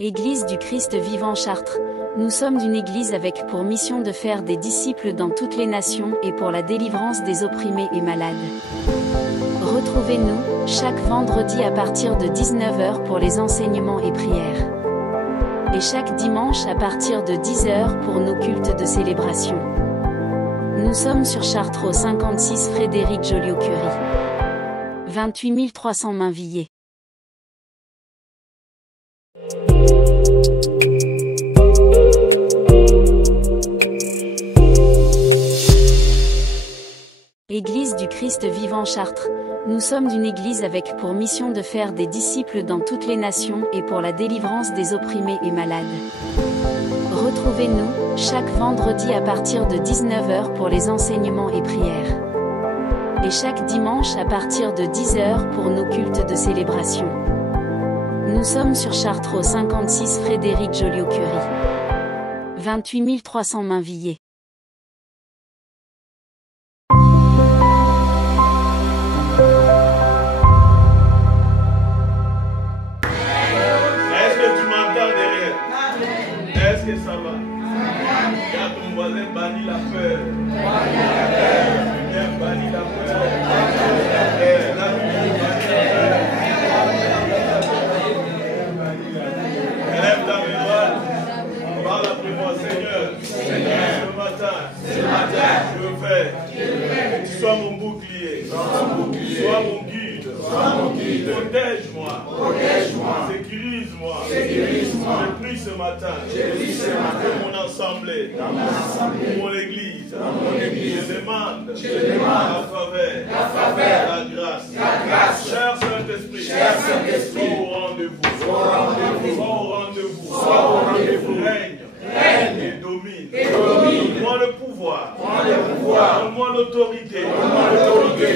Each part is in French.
Église du Christ vivant Chartres, nous sommes une église avec pour mission de faire des disciples dans toutes les nations et pour la délivrance des opprimés et malades. Retrouvez-nous, chaque vendredi à partir de 19 h pour les enseignements et prières. Et chaque dimanche à partir de 10 h pour nos cultes de célébration. Nous sommes sur Chartres au 56 Frédéric Joliot-Curie. 28 300 Mainvilliers. Église du Christ vivant Chartres, nous sommes une église avec pour mission de faire des disciples dans toutes les nations et pour la délivrance des opprimés et malades. Retrouvez-nous, chaque vendredi à partir de 19 h pour les enseignements et prières. Et chaque dimanche à partir de 10 h pour nos cultes de célébration. Nous sommes sur Chartres au 56 Frédéric Joliot-Curie. 28 300 Mainvilliers. Est-ce que tu m'entends derrière? Est-ce que ça va? Quand ton voisin bannit la peur. Viens bannir la peur. Élève ta mémoire. Parle après moi, Seigneur. Ce matin, je veux que tu sois mon bouclier. Sois mon guide. Protège-moi. Sécurise-moi. Je prie ce matin pour mon assemblée, pour mon église. Je demande la faveur, la grâce. Cher Saint-Esprit, sois au rendez-vous. Règne et domine. Donne-moi le pouvoir. Donne-moi l'autorité.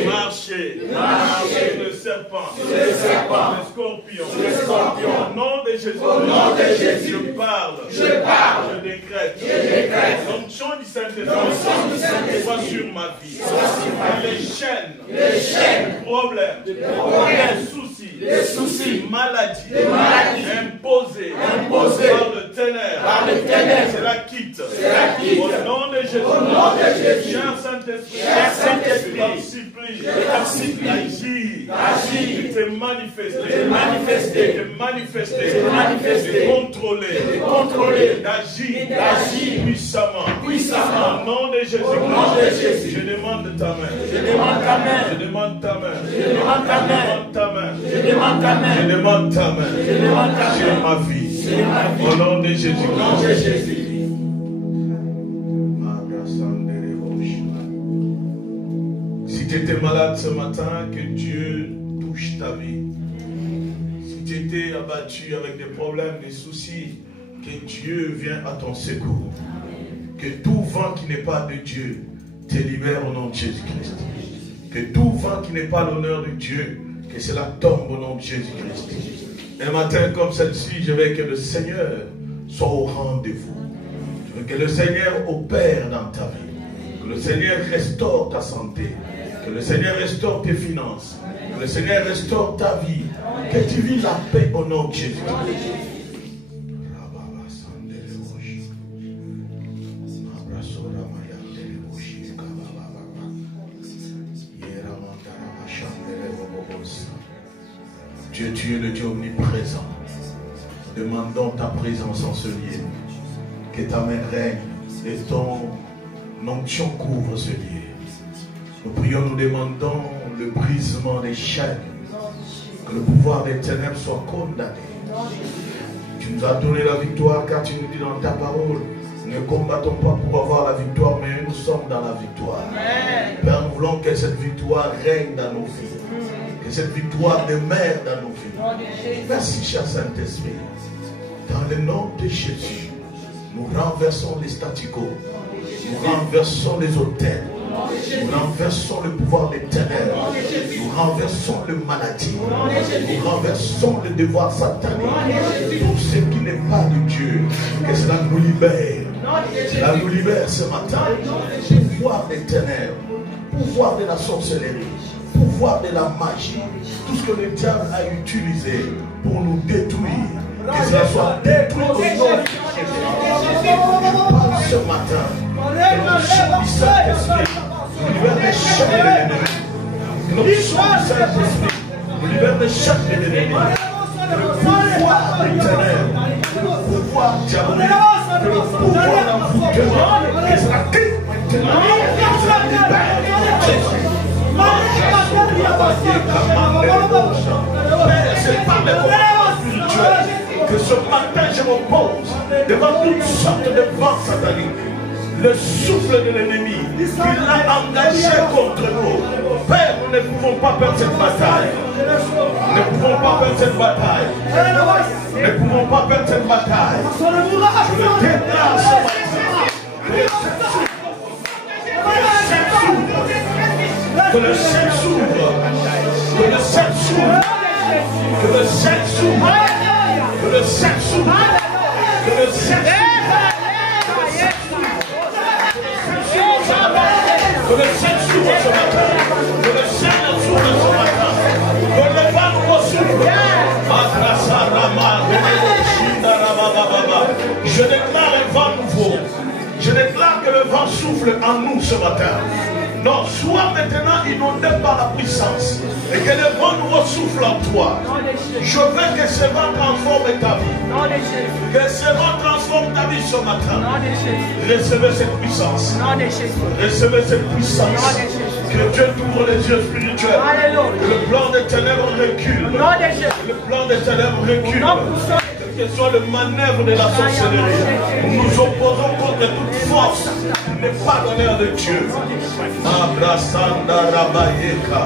Marcher sur le serpent, le scorpion. Au nom de Jésus, je parle, je décrète. L'onction du Saint-Esprit soit sur ma vie. Les chaînes, problèmes, les soucis, maladies, imposées par le ténèbres, c'est la quitte. Au nom de Jésus, cher Saint-Esprit, je t'en supplie, agis, te manifester, de contrôler, d'agir puissamment. Au nom de Jésus, je demande ta main. Je demande ta main sur ma vie. Au nom de Jésus. Si tu étais malade ce matin, que Dieu touche ta vie. Si tu étais abattu avec des problèmes, des soucis, que Dieu vienne à ton secours. Que tout vent qui n'est pas de Dieu te libère au nom de Jésus-Christ. Que tout vent qui n'est pas l'honneur de Dieu, que cela tombe au nom de Jésus-Christ. Un matin comme celle-ci, je veux que le Seigneur soit au rendez-vous. Je veux que le Seigneur opère dans ta vie. Que le Seigneur restaure ta santé. Que le Seigneur restaure tes finances. Que le Seigneur restaure ta vie. Que tu vis la paix au nom de Jésus. Dieu, tu es le Dieu omniprésent. Nous demandons ta présence en ce lieu. Que ta main règne et ton onction couvre ce lieu. Nous prions, nous demandons le brisement des chaînes. Que le pouvoir des ténèbres soit condamné. Tu nous as donné la victoire car tu nous dis dans ta parole, nous ne combattons pas pour avoir la victoire, mais nous sommes dans la victoire. Père, nous voulons que cette victoire règne dans nos vies. Que cette victoire demeure dans nos vies. Merci, cher Saint-Esprit. Dans le nom de Jésus, nous renversons les statu quo. Nous renversons les autels. Nous renversons le pouvoir des ténèbres. Nous renversons le maladie. Nous renversons le devoir satanique. Tout ce qui n'est pas de Dieu, que cela nous libère. Cela nous libère ce matin. Pouvoir des ténèbres, pouvoir de la sorcellerie, pouvoir de la magie, tout ce que le diable a utilisé pour nous détruire, Que cela soit détruit au nom de Jésus. Ce matin, l'onction du Saint-Esprit nous libère des chaînes de l'ennemi. L'onction du Saint-Esprit nous libère des chaînes de l'ennemi. Le pouvoir éternel, le pouvoir diabolique, le pouvoir d'envoûtement, et cela quitte maintenant. Père, c'est par les commandements spirituels que ce matin je m'oppose devant toutes sortes de vents sataniques. Le souffle de l'ennemi qu'il a engagé contre nous. Père, nous ne pouvons pas perdre cette bataille. Nous ne pouvons pas perdre cette bataille. Nous ne pouvons pas perdre cette bataille. Je le déclare ce matin. Que le ciel s'ouvre. Que le ciel s'ouvre. Que le ciel s'ouvre. Que le ciel s'ouvre. Que le ciel s'ouvre. Que le ciel s'ouvre ce matin. Que le ciel s'ouvre ce matin. Que le vent nous souffle. Je déclare un vent nouveau. Je déclare que le vent souffle en nous ce matin. Non, sois maintenant inondé par la puissance. Et que le vent nouveau souffle en toi. Je veux que ce vent transforme ta vie. Que ce vent transforme ta vie ce matin. Recevez cette puissance. Recevez cette puissance. Que Dieu t'ouvre les yeux spirituels. Que le plan des ténèbres recule. Que le plan des ténèbres recule. Que ce soit le manœuvre de la sorcellerie. Nous nous opposons contre toute force qui n'est pas l'honneur de Dieu. Abrasanda Rabayeka.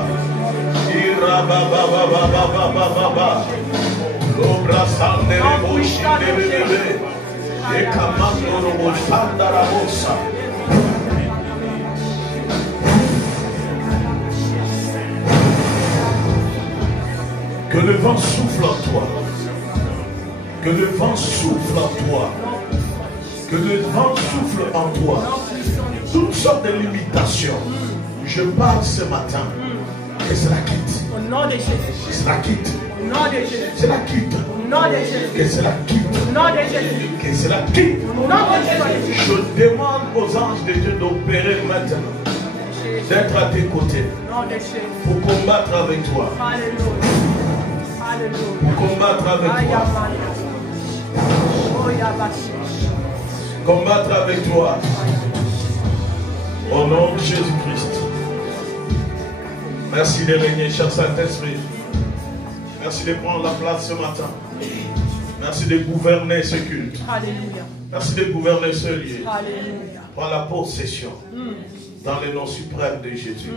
Irababababababababa. Lobrasande Reboshindebebe. Ekamando Roboshanda Rabosa. Que le vent souffle en toi. Que le vent souffle en toi. Que le vent souffle en toi. Toutes sortes de limitations. Je parle ce matin. Que cela quitte. Que cela quitte. Cela quitte. Que cela quitte. Que cela quitte. Je demande aux anges de Dieu d'opérer maintenant. D'être à tes côtés. Pour combattre avec toi. Pour combattre avec toi. Combattre avec toi. Au nom de Jésus-Christ. Merci de régner, cher Saint-Esprit. Merci de prendre la place ce matin. Merci de gouverner ce culte. Alléluia. Merci de gouverner ce lieu. Alléluia. Prends la possession. Dans le nom suprême de Jésus.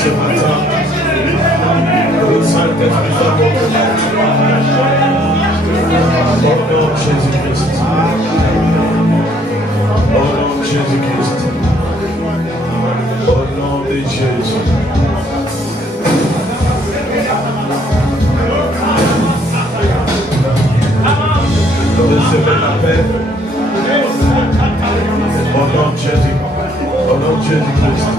ce matin, le Saint-Esprit soit votre maître. Au nom de Jésus-Christ. Au nom de Jésus-Christ. Au nom de Jésus. Recevez la paix. Au nom de Jésus. Au nom de Jésus-Christ.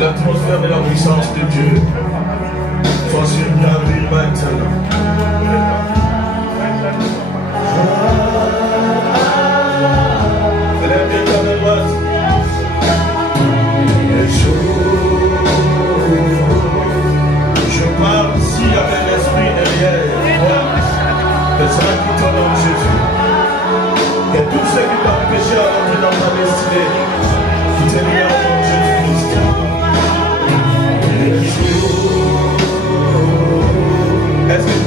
L'atmosphère de la puissance de Dieu soit sur ta vie maintenant. Élève ta main droite. Je parle s'il y a un esprit derrière toi, de cela qui tombe en Jésus. Et tous ceux qui t'ont empêché à rentrer dans ta destinée, qui te libèrent au nom de Jésus-Christ. Est-ce que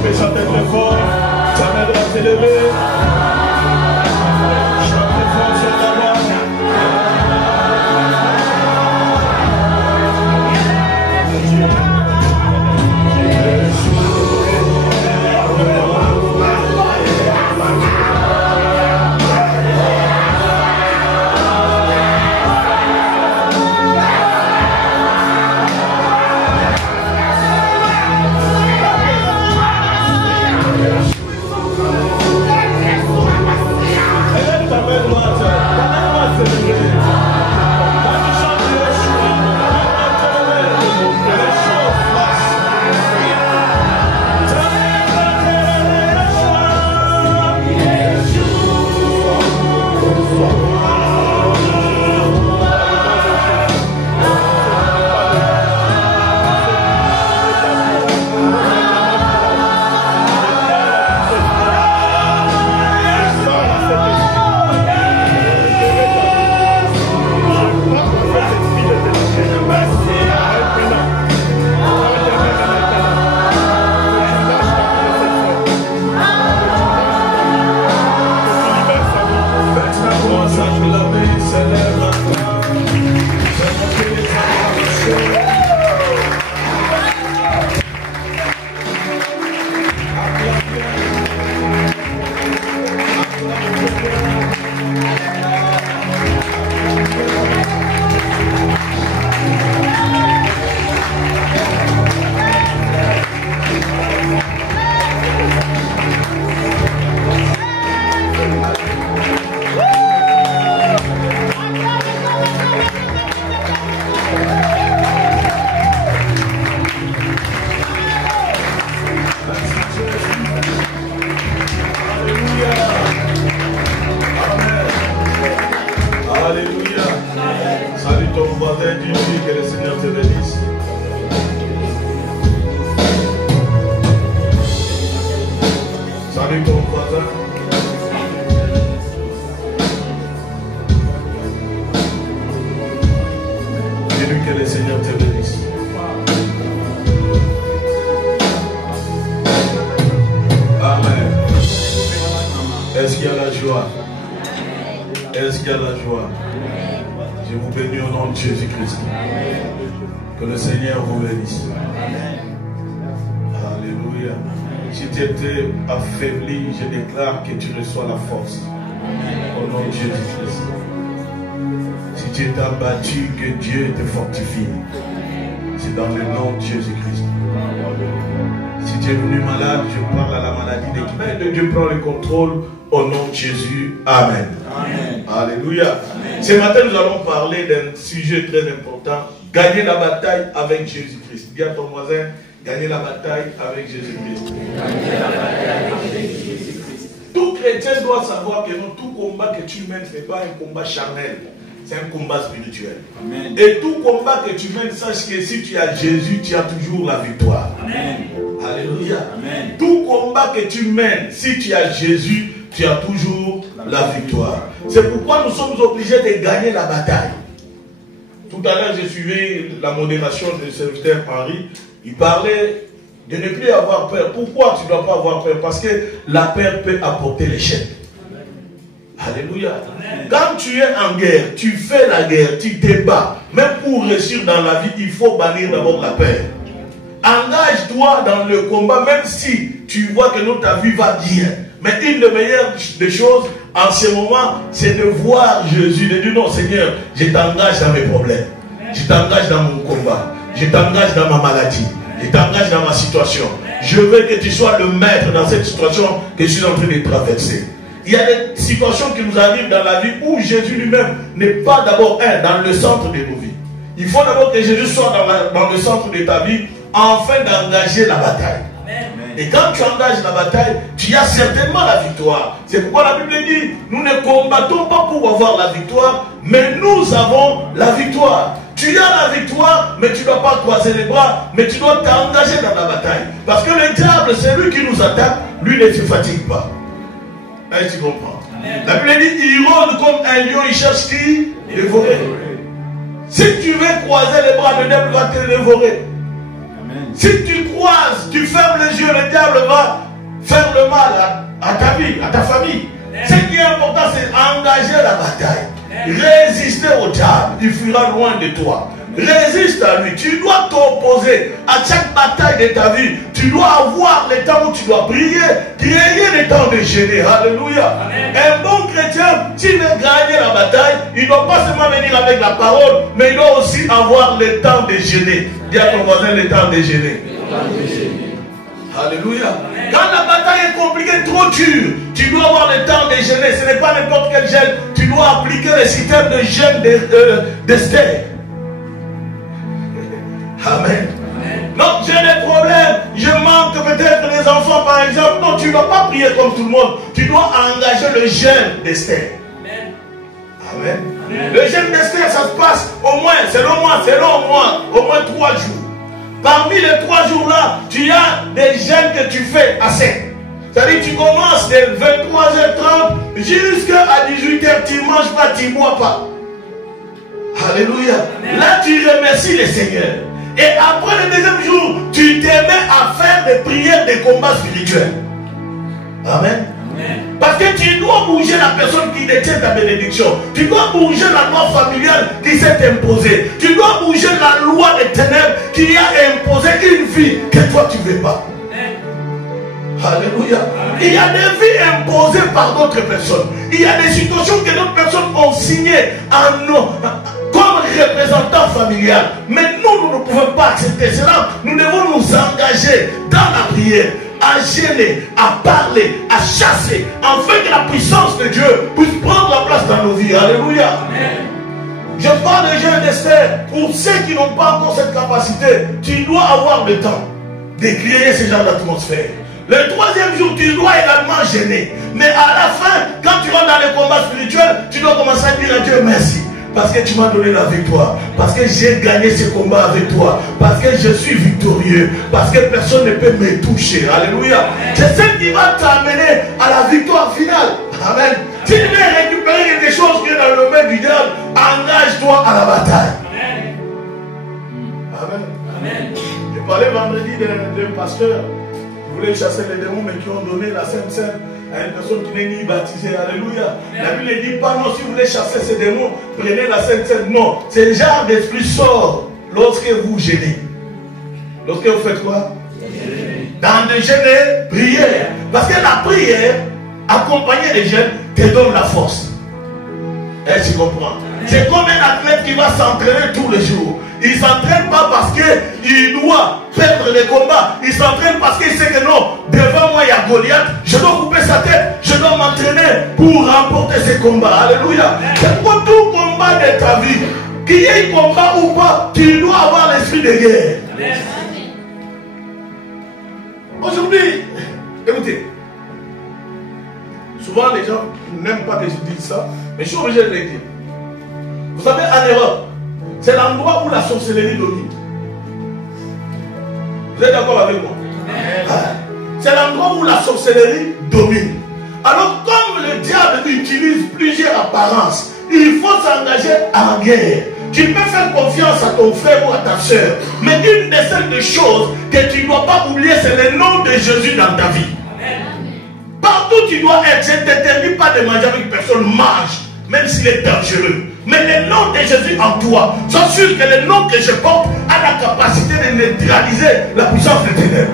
Alléluia. Salut ton voisin, dis-lui que le Seigneur te bénisse. Salut ton voisin. Dis-lui que le Seigneur te bénisse. Amen. Est-ce qu'il y a la joie? Est-ce qu'il y a la joie? Je vous bénis au nom de Jésus-Christ. Que le Seigneur vous bénisse. Alléluia. Si tu étais affaibli, je déclare que tu reçois la force. Au nom de Jésus-Christ. Si tu es abattu, que Dieu te fortifie. C'est dans le nom de Jésus-Christ. Si tu es venu malade, je parle à la maladie d'équipement de Dieu prend le contrôle au nom de Jésus. Amen. Amen. Alléluia. Amen. Ce matin, nous allons parler d'un sujet très important. Gagner la bataille avec Jésus-Christ. Dis à ton voisin, gagner la bataille avec Jésus-Christ. Gagner la bataille avec Jésus-Christ. Tout chrétien doit savoir que non, tout combat que tu mènes, ce n'est pas un combat charnel. C'est un combat spirituel. Amen. Et tout combat que tu mènes, sache que si tu as Jésus, tu as toujours la victoire. Amen. Alléluia. Amen. Tout combat que tu mènes, si tu as Jésus, tu as toujours la victoire. C'est pourquoi nous sommes obligés de gagner la bataille. Tout à l'heure, j'ai suivi la modération de serviteur Henri. Il parlait de ne plus avoir peur. Pourquoi tu ne dois pas avoir peur? Parce que la peur peut apporter l'échec. Alléluia. Amen. Quand tu es en guerre, tu fais la guerre, tu te bats. Même pour réussir dans la vie, il faut bannir d'abord la peur. Engage-toi dans le combat, même si tu vois que ta vie va bien. Mais une des meilleures des choses en ce moment, c'est de voir Jésus, de dire non Seigneur, je t'engage dans mes problèmes. Je t'engage dans mon combat. Je t'engage dans ma maladie. Je t'engage dans ma situation. Je veux que tu sois le maître dans cette situation que je suis en train de traverser. Il y a des situations qui nous arrivent dans la vie où Jésus lui-même n'est pas d'abord dans le centre de nos vies. Il faut d'abord que Jésus soit dans le centre de ta vie afin d'engager la bataille. Amen. Et quand tu engages la bataille, tu as certainement la victoire. C'est pourquoi la Bible dit, nous ne combattons pas pour avoir la victoire, mais nous avons la victoire. Tu as la victoire, mais tu ne dois pas croiser les bras, mais tu dois t'engager dans la bataille. Parce que le diable, c'est lui qui nous attaque, lui ne se fatigue pas. Est-ce que tu comprends? Amen. La Bible dit, il rôde comme un lion, il cherche qui? Dévorer. Si tu veux croiser les bras, le diable va te dévorer. Amen. Si tu croises, tu fermes les yeux, le diable va faire le mal à ta vie, à ta famille. Amen. Ce qui est important, c'est engager la bataille. Amen. Résister au diable, il fuira loin de toi. Résiste à lui. Tu dois t'opposer à chaque bataille de ta vie. Tu dois avoir les temps où tu dois prier, créer les temps de gêner. Alléluia. Amen. Un bon chrétien, s'il veut gagner la bataille, il ne doit pas seulement venir avec la parole, mais il doit aussi avoir le temps de gêner. Dis à ton voisin le temps de gêner. Alléluia. Amen. Quand la bataille est compliquée, trop dure, tu dois avoir le temps de gêner. Ce n'est pas n'importe quel gêne. Tu dois appliquer le système de gêne d'Esther. Amen. Amen. Non, j'ai des problèmes. Je manque peut-être des enfants, par exemple. Non, tu ne dois pas prier comme tout le monde. Tu dois engager le jeûne d'Esther. Amen. Amen. Amen. Le jeûne d'Esther, ça se passe au moins, selon moi, au moins 3 jours. Parmi les 3 jours-là, tu as des jeûnes que tu fais à sec. C'est-à-dire tu commences de 23h30 jusqu'à 18h, tu ne manges pas, tu ne bois pas. Alléluia. Amen. Là, tu remercies le Seigneur. Et après le deuxième jour, tu te mets à faire des prières, des combats spirituels. Amen. Amen. Parce que tu dois bouger la personne qui détient ta bénédiction. Tu dois bouger la loi familiale qui s'est imposée. Tu dois bouger la loi des ténèbres qui a imposé une vie que toi tu ne veux pas. Amen. Alléluia. Amen. Il y a des vies imposées par d'autres personnes. Il y a des situations que d'autres personnes ont signées en nous, comme représentants familial. Mais nous ne pouvons pas accepter cela. Nous devons nous engager dans la prière, à gêner, à parler, à chasser, afin que la puissance de Dieu puisse prendre la place dans nos vies. Alléluia. Amen. Je parle de jeûne d'Esther. Pour ceux qui n'ont pas encore cette capacité, tu dois avoir le temps de créer ce genre d'atmosphère. Le troisième jour, tu dois également gêner. Mais à la fin, quand tu rentres dans les combats spirituels, tu dois commencer à dire à Dieu merci. Parce que tu m'as donné la victoire. Parce que j'ai gagné ce combat avec toi. Parce que je suis victorieux. Parce que personne ne peut me toucher. Alléluia. C'est ce qui va t'amener à la victoire finale. Amen. Si tu veux récupérer quelque chose qui est dans le main du diable, engage-toi à la bataille. Amen. Amen. J'ai parlé vendredi d'un pasteur qui voulait chasser les démons, mais qui ont donné la Sainte Seine à une personne qui n'est ni baptisée. Alléluia. La Bible ne dit pas non, si vous voulez chasser ces démons, prenez la Sainte Seine. Non, ce genre d'esprit sort lorsque vous gênez. Lorsque vous faites quoi? Dans le jeûne et prière. Parce que la prière, accompagnée des jeûnes, te donne la force. Est-ce que tu comprends? C'est comme un athlète qui va s'entraîner tous les jours. Il ne s'entraîne pas parce qu'il doit perdre les combats. Il s'entraîne parce qu'il sait que non, devant moi il y a Goliath. Je dois couper sa tête. Je dois m'entraîner pour remporter ces combats. Alléluia. C'est pour tout combat de ta vie. Qu'il y ait combat ou pas, tu dois avoir l'esprit de guerre. Aujourd'hui, écoutez. Souvent les gens n'aiment pas que je dise ça, mais je suis obligé de le dire. Vous savez, en Europe, c'est l'endroit où la sorcellerie domine. Vous êtes d'accord avec moi? C'est l'endroit où la sorcellerie domine. Alors, comme le diable utilise plusieurs apparences, il faut s'engager en guerre. Tu peux faire confiance à ton frère ou à ta soeur, mais une des seules choses que tu ne dois pas oublier, c'est le nom de Jésus dans ta vie. Partout tu dois être, je ne t'interdis pas de manger avec personne, mange, même s'il est dangereux. Mais le nom de Jésus en toi, sois sûr que le nom que je porte a la capacité de neutraliser la puissance des ténèbres.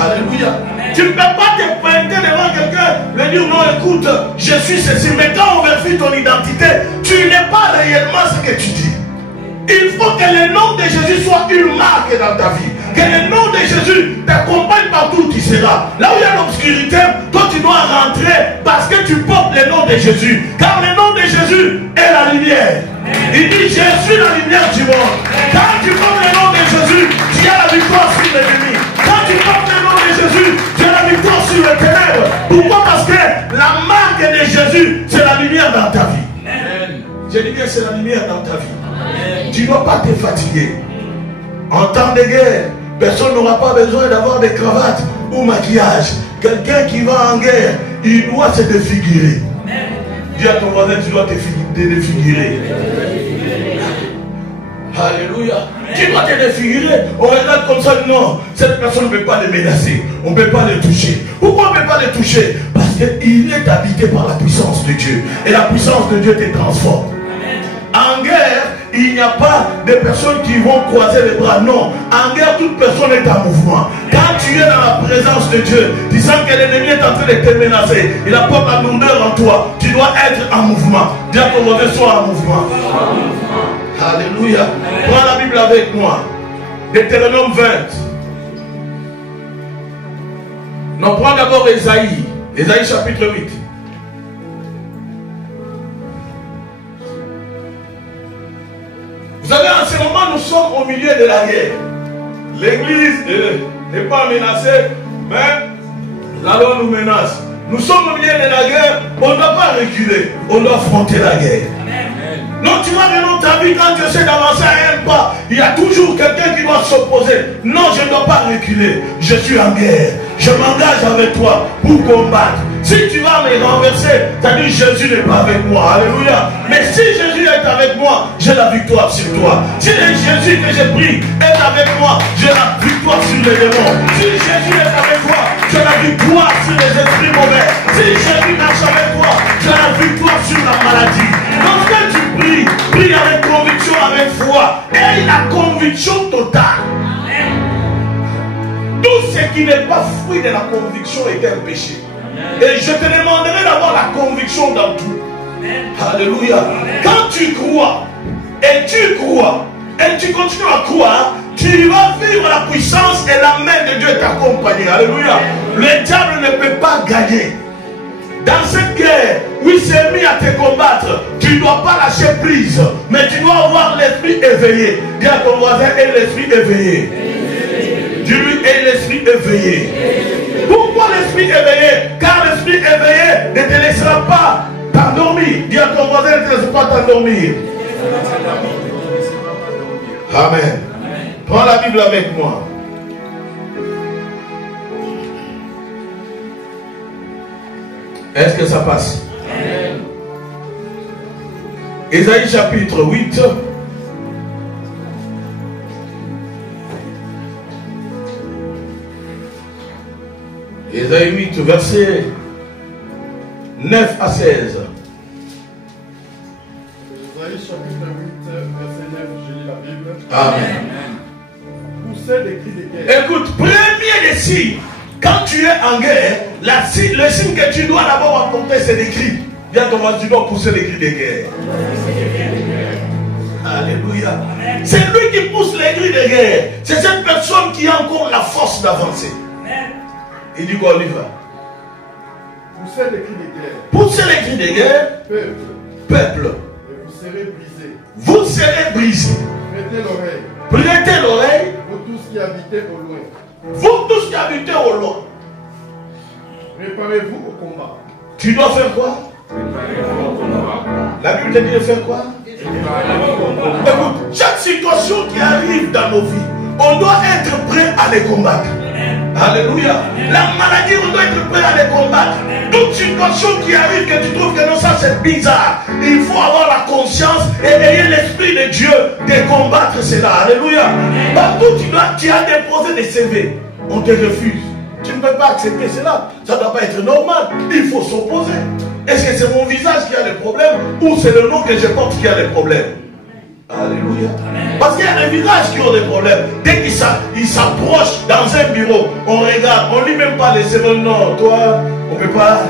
Alléluia. Amen. Tu ne peux pas te pointer devant quelqu'un, lui dire non, écoute, je suis ceci. Mais quand on vérifie ton identité, tu n'es pas réellement ce que tu dis. Il faut que le nom de Jésus soit une marque dans ta vie. Que le nom de Jésus t'accompagne partout où tu seras. Là où il y a l'obscurité, toi tu dois rentrer parce que tu portes le nom de Jésus. Car le nom de Jésus est la lumière. Il dit, je suis la lumière du monde. Quand tu portes le nom de Jésus, tu as la victoire sur l'ennemi. Quand tu portes le nom de Jésus, tu as la victoire sur les ténèbres. Pourquoi? Parce que la marque de Jésus, c'est la lumière dans ta vie. Je dis bien, c'est la lumière dans ta vie. Tu ne dois pas te fatiguer. En temps de guerre, personne n'aura pas besoin d'avoir des cravates ou maquillage. Quelqu'un qui va en guerre, il doit se défigurer. Dis à ton voisin, tu dois te défigurer. Alléluia. Tu dois te défigurer. On regarde comme ça, non, cette personne ne peut pas les menacer. On ne peut pas les toucher. Pourquoi on ne peut pas les toucher? Parce qu'il est habité par la puissance de Dieu. Et la puissance de Dieu te transforme. En guerre, il n'y a pas de personnes qui vont croiser les bras. Non. En guerre, toute personne est en mouvement. Quand tu es dans la présence de Dieu, tu sens que l'ennemi est en train de te menacer. Il apporte la lourdeur en toi. Tu dois être en mouvement. Dis à ton voisin, sois en mouvement. Alléluia. Prends la Bible avec moi. Deutéronome 20. Non, prends d'abord Ésaïe. Ésaïe chapitre 8. Vous savez, en ce moment, nous sommes au milieu de la guerre. L'église n'est pas menacée, mais la loi nous menace. Nous sommes au milieu de la guerre, on ne doit pas reculer, on doit affronter la guerre. Non, tu vois, dans ta vie, quand tu essaies d'avancer à un pas, il y a toujours quelqu'un qui doit s'opposer. Non, je ne dois pas reculer, je suis en guerre. Je m'engage avec toi pour combattre. Si tu vas me renverser, c'est-à-dire Jésus n'est pas avec moi. Alléluia. Mais si Jésus est avec moi, j'ai la victoire sur toi. Si le Jésus que j'ai pris est avec moi, j'ai la victoire sur les démons. Si Jésus est avec toi, j'ai la victoire sur les esprits mauvais. Si Jésus marche avec toi, j'ai la victoire sur la maladie. Lorsque tu pries, prie avec conviction, avec foi. Et la conviction totale. Tout ce qui n'est pas fruit de la conviction est un péché. Et je te demanderai d'avoir la conviction dans tout. Alléluia. Quand tu crois, et tu continues à croire, tu vas vivre la puissance et la main de Dieu t'accompagner. Alléluia. Le diable ne peut pas gagner. Dans cette guerre où il s'est mis à te combattre, tu ne dois pas lâcher prise, mais tu dois avoir l'esprit éveillé. Dis à ton voisin, et l'esprit éveillé. Dis-lui, et l'esprit éveillé. Pourquoi l'esprit éveillé? Car l'esprit éveillé ne te laissera pas t'endormir. Dis à ton voisin, ne te laisse pas t'endormir. Amen. Prends la Bible avec moi. Est-ce que ça passe? Amen. Ésaïe chapitre 8. Ésaïe 8, verset 9 à 16. Ésaïe chapitre 8, verset 9, je lis la Bible. Amen. Poussez des cris de guerre. Écoute, premier des signes, quand tu es en guerre, le signe que tu dois d'abord apporter, c'est des cris. Viens, Thomas, tu dois pousser les cris de guerre. Alléluia. C'est lui qui pousse les cris de guerre. C'est cette personne qui a encore la force d'avancer. Il dit quoi, Oliva? Poussez les cris de guerre. Poussez les cris de guerre. Peuple. Et vous serez brisés. Vous serez brisés. Prêtez l'oreille. Prêtez l'oreille. Vous tous qui habitez au loin. Vous tous qui habitez au loin. Préparez-vous au combat. Tu dois faire quoi? Préparez-vous au combat. La Bible te dit de faire quoi? Écoute, chaque situation qui arrive dans nos vies, on doit être prêt à les combattre. Alléluia. La maladie, on doit être prêt à les combattre. Toute situation qui arrive, que tu trouves que non, ça c'est bizarre, il faut avoir la conscience et ayer l'esprit de Dieu de combattre cela. Alléluia. Partout tu as déposé des CV, on te refuse. Tu ne peux pas accepter cela. Ça ne doit pas être normal. Il faut s'opposer. Est-ce que c'est mon visage qui a des problèmes ou c'est le nom que je porte qui a des problèmes? Alléluia. Parce qu'il y a des visages qui ont des problèmes. Dès qu'ils s'approchent dans un bureau, on regarde, on ne lit même pas les CV. Non, toi, on ne peut pas,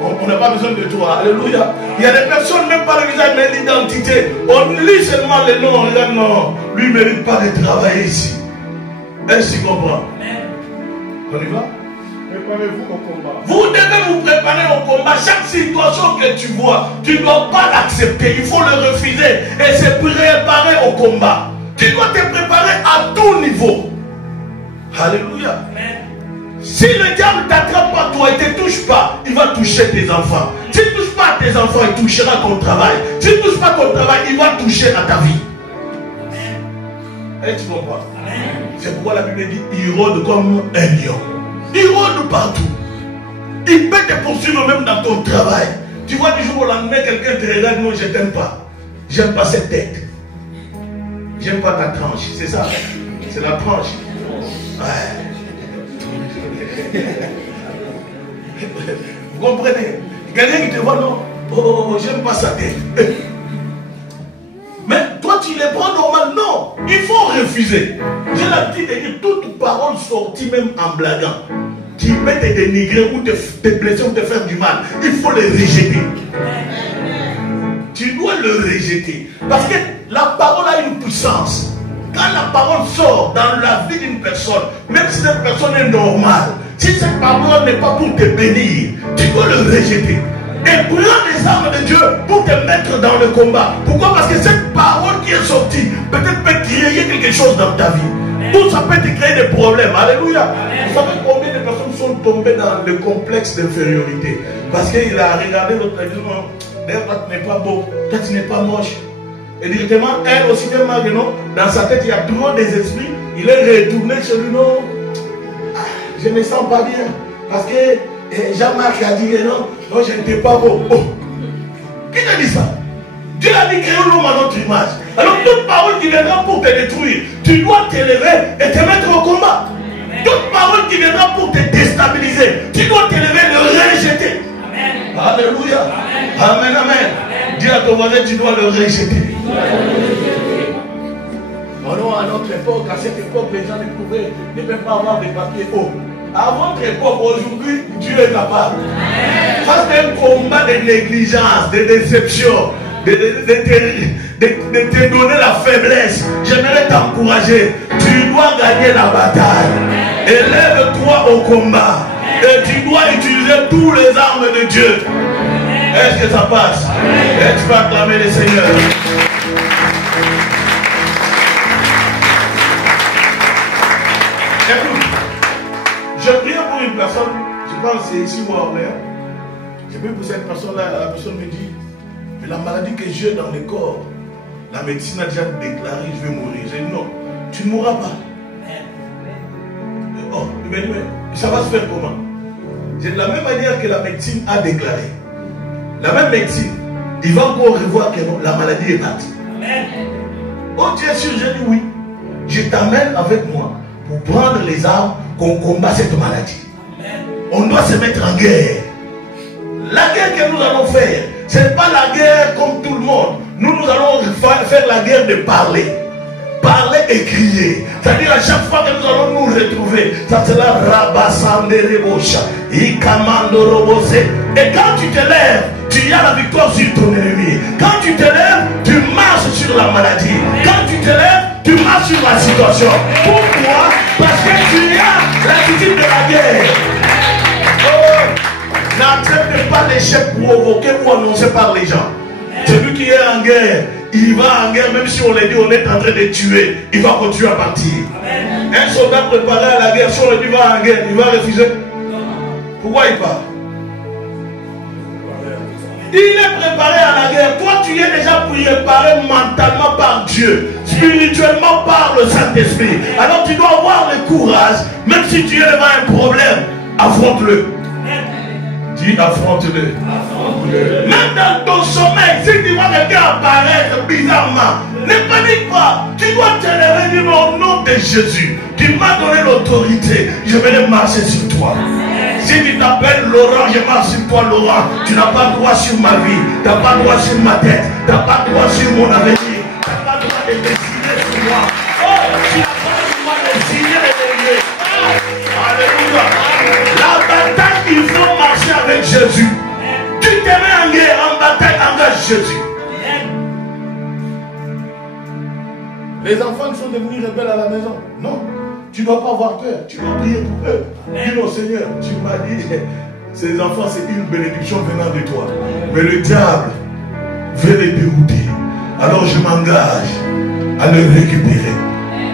on n'a pas besoin de toi. Alléluia. Il y a des personnes, même pas le visage, mais l'identité. On lit seulement les noms, on regarde, non, lui ne mérite pas de travailler ici. Est-ce que tu comprends? On y va? Préparez-vous au combat. Vous devez vous préparer au combat. Chaque situation que tu vois, tu ne dois pas l'accepter. Il faut le refuser et se préparer au combat. Tu dois te préparer à tout niveau. Alléluia. Si le diable ne t'attrape pas, toi, il ne te touche pas, il va toucher tes enfants. Si tu ne touches pas à tes enfants, il touchera ton travail. Si tu ne touches pas ton travail, il va toucher à ta vie. Et tu comprends? C'est pourquoi la Bible dit il rôde comme un lion. Il rôde partout. Il peut te poursuivre même dans ton travail. Tu vois, du jour au lendemain, quelqu'un te regarde, non, je t'aime pas. J'aime pas cette tête. J'aime pas ta tranche. C'est ça. C'est la tranche. Ouais. Vous comprenez? Quelqu'un qui te voit, non, oh, j'aime pas sa tête. Mais toi, tu les prends normal. Non, il faut refuser. J'ai l'habitude de dire toute parole sortie même en blaguant, qui peut te dénigrer ou te blesser ou te faire du mal, il faut les rejeter. Tu dois le rejeter. Parce que la parole a une puissance. Quand la parole sort dans la vie d'une personne, même si cette personne est normale, si cette parole n'est pas pour te bénir, tu dois le rejeter. Et prends les armes de Dieu pour te mettre dans le combat. Pourquoi? Parce que cette parole qui est sortie peut-être peut créer quelque chose dans ta vie. Ou ça peut te créer des problèmes. Alléluia. Vous savez combien de personnes sont tombées dans le complexe d'infériorité? Parce qu'il a regardé l'autre et dit non, d'ailleurs toi tu n'es pas beau, toi tu n'es pas moche. Et directement, elle aussi tellement que non, dans sa tête il y a trop des esprits. Il est retourné chez lui, non, je ne me sens pas bien. Parce que Jean-Marc a dit que non, je n'étais pas beau. Oh. Qui t'a dit ça? Dieu a dit créer l'homme à notre image. Alors toute parole qui viendra pour te détruire, tu dois t'élever et te mettre au combat. Toute parole qui viendra pour te déstabiliser, tu dois t'élever et le rejeter. Amen. Alléluia. Amen, amen. Dis à ton voisin, tu dois le rejeter. Oh non, à notre époque, à cette époque, les gens ne peuvent pas avoir des papiers hauts. À votre époque, aujourd'hui, Dieu est capable. Ça, c'est un combat de négligence, de déception, de te donner la faiblesse. J'aimerais t'encourager. Tu dois gagner la bataille. Élève-toi au combat. Et tu dois utiliser tous les armes de Dieu. Est-ce que ça passe? Et tu vas acclamer le Seigneur. Écoute. c'est ici ou à Orléans. J'ai vu pour cette personne-là, la personne me dit, mais la maladie que j'ai dans le corps, la médecine a déjà déclaré, je vais mourir. J'ai dit non, tu ne mourras pas. Oh, mais ça va se faire comment? C'est de la même manière que la médecine a déclaré. La même médecine, il va encore revoir que non, la maladie est partie. Amen. Oh, tu es sûr? J'ai dit oui. Je t'amène avec moi pour prendre les armes qu'on combat cette maladie. Amen. On doit se mettre en guerre. La guerre que nous allons faire, ce n'est pas la guerre comme tout le monde. Nous allons faire la guerre de parler. Parler et crier. C'est-à-dire à chaque fois que nous allons nous retrouver, ça sera Rabassande Rebosha, Ikamando Robose. Et quand tu te lèves, tu as la victoire sur ton ennemi. Quand tu te lèves, tu marches sur la maladie. Quand tu te lèves, tu marches sur la situation. Pourquoi? Parce que tu as l'attitude de la guerre. Oh, n'accepte pas l'échec provoqué ou annoncé par les gens. Celui qui est en guerre, il va en guerre, même si on l'a dit, on est en train de tuer, il va continuer à partir. Amen. Un soldat préparé à la guerre, si on le dit va en guerre, il va refuser. Pourquoi il part? Il est préparé à la guerre. Toi, tu es déjà préparé mentalement par Dieu, spirituellement par le Saint-Esprit. Alors tu dois avoir le courage, même si tu es devant un problème, affronte-le. Dis affronte-le. Même dans ton sommeil, si tu vois quelqu'un apparaître bizarrement, ne panique pas. Tu dois te lever et dire au nom de Jésus, qui m'a donné l'autorité, je vais marcher sur toi. Si tu t'appelles Laurent, je marche sur toi, Laurent. Tu n'as pas droit sur ma vie, tu n'as pas droit sur ma tête, tu n'as pas droit sur mon avenir, tu n'as pas droit de décider sur moi. Oh, tu n'as pas droit de décider de m'aimer. Alléluia. La bataille, il faut marcher avec Jésus. Tu te mets en guerre, en bataille, engage Jésus. Les enfants sont devenus rebelles à la maison. Non, tu ne dois pas avoir peur. Tu dois prier pour eux. Dis au Seigneur, tu m'as dit, ces enfants, c'est une bénédiction venant de toi. Mais le diable veut les dérouter. Alors je m'engage à les récupérer.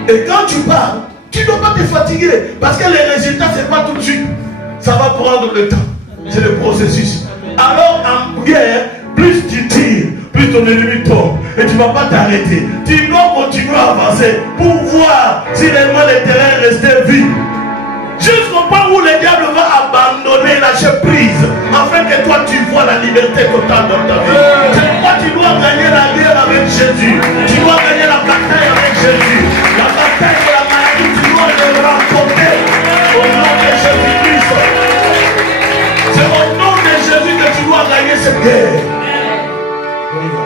Et quand tu parles, tu ne dois pas te fatiguer. Parce que les résultats, ce n'est pas tout de suite. Ça va prendre le temps. C'est le processus. Alors en guerre, plus tu tires, plus ton ennemi tombe. Et tu ne vas pas t'arrêter. Tu dois continuer à avancer pour voir si réellement le terrain est resté vide. Jusqu'au point où le diable va abandonner, lâcher prise, afin que toi tu vois la liberté totale dans ta vie. C'est pourquoi tu dois gagner la guerre avec Jésus. Tu dois gagner la bataille avec Jésus. La bataille de la maladie, tu dois le remporter au nom de Jésus-Christ. C'est au nom de Jésus que tu dois gagner cette guerre. On y va.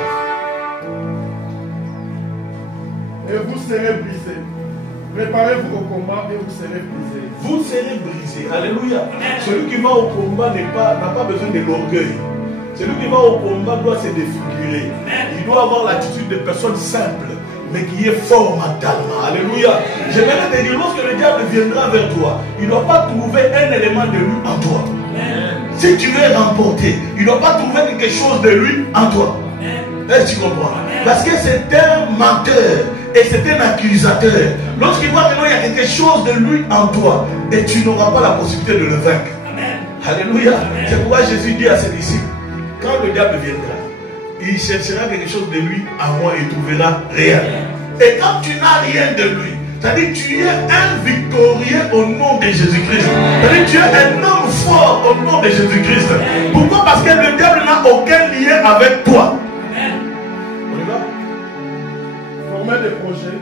Et vous serez brisés. Préparez-vous au combat et vous serez brisés. Vous serez brisés. Alléluia. Celui qui va au combat n'a pas besoin de l'orgueil. Celui qui va au combat doit se défigurer. Il doit avoir l'attitude de personne simple, mais qui est fort mentalement. Alléluia. J'aimerais te dire, lorsque le diable viendra vers toi, il ne doit pas trouver un élément de lui en toi. Si tu veux remporter, il ne doit pas trouver quelque chose de lui en toi. Est-ce que tu comprends? Parce que c'est un menteur et c'est un accusateur. Lorsqu'il voit que non, il y a quelque chose de lui en toi, et tu n'auras pas la possibilité de le vaincre. Alléluia. C'est pourquoi Jésus dit à ses disciples, quand le diable viendra, il cherchera quelque chose de lui en moi et trouvera rien. Et quand tu n'as rien de lui, c'est-à-dire que tu es un victorieux au nom de Jésus-Christ. C'est-à-dire que tu es un homme fort au nom de Jésus-Christ. Pourquoi? Parce que le diable n'a aucun lien avec toi. On y va? Former des projets.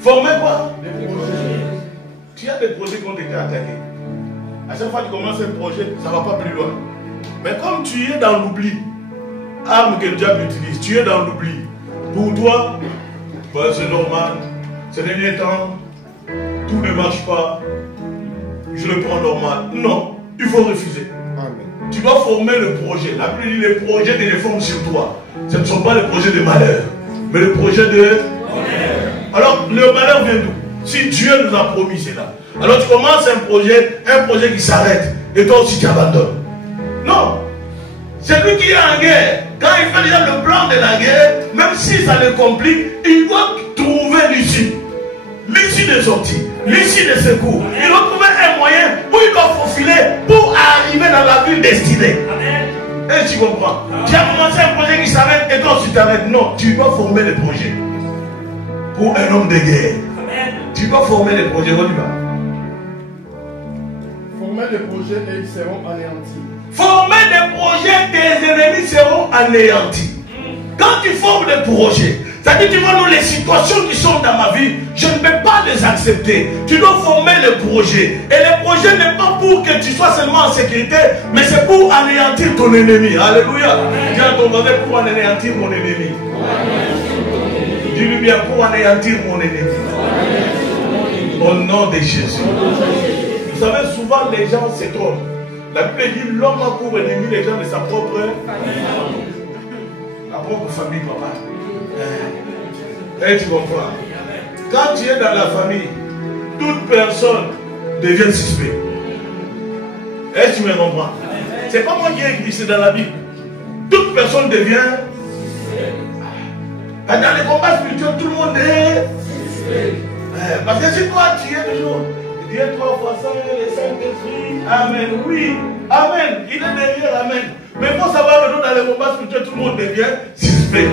Former quoi? Des projets. Tu as des projets qui ont été attaqués. À chaque fois que tu commences un projet, ça ne va pas plus loin. Mais comme tu es dans l'oubli, arme que le diable utilise, tu es dans l'oubli. Pour toi, ben c'est normal. Ces derniers temps, tout ne marche pas. Je le prends normal. Non, il faut refuser. Amen. Tu dois former le projet. La Bible dit les projets de réforme sur toi. Ce ne sont pas les projets de malheur, mais les projets de bonheur. Alors, le malheur vient d'où? Si Dieu nous a promis cela. Alors tu commences un projet qui s'arrête. Et toi aussi tu abandonnes. Non. C'est lui qui est en guerre. Quand il fait déjà le plan de la guerre, même si ça le complique, il doit trouver l'issue. L'issue de sortie. l'issue de secours. Il doit trouver un moyen où il doit faufiler pour arriver dans la ville destinée. Et tu comprends? Tu as commencé un projet qui s'arrête et toi tu t'arrêtes. Non, tu dois former des projets. Pour un homme de guerre. Tu dois former des projets. On y va. Former des projets et ils seront anéantis. Former des projets, tes ennemis seront anéantis. Quand tu formes des projets, c'est-à-dire tu vois, nous, les situations qui sont dans ma vie, je ne peux pas les accepter. Tu dois former les projets. Et les projets n'est pas pour que tu sois seulement en sécurité, mais c'est pour anéantir ton ennemi. Alléluia. Dis à ton voisin, pour anéantir mon ennemi. Dis-lui bien, pour anéantir mon ennemi. Au nom de Jésus. Vous savez, souvent les gens se trompent. La Bible dit l'homme a pour ennemi les gens de sa propre famille, papa. Et tu comprends? Quand tu es dans la famille, toute personne devient suspect. Et tu me comprends? C'est pas moi qui ai écrit, c'est dans la Bible. Toute personne devient. Dans les combats spirituels, tout le monde est. Parce que si toi tu es toujours. Dieu 3 fois ça, le Saint-Esprit. Amen. Oui. Amen. Il est derrière. Amen. Mais il faut savoir que nous, dans les combats spirituels, tout le monde devient suspect.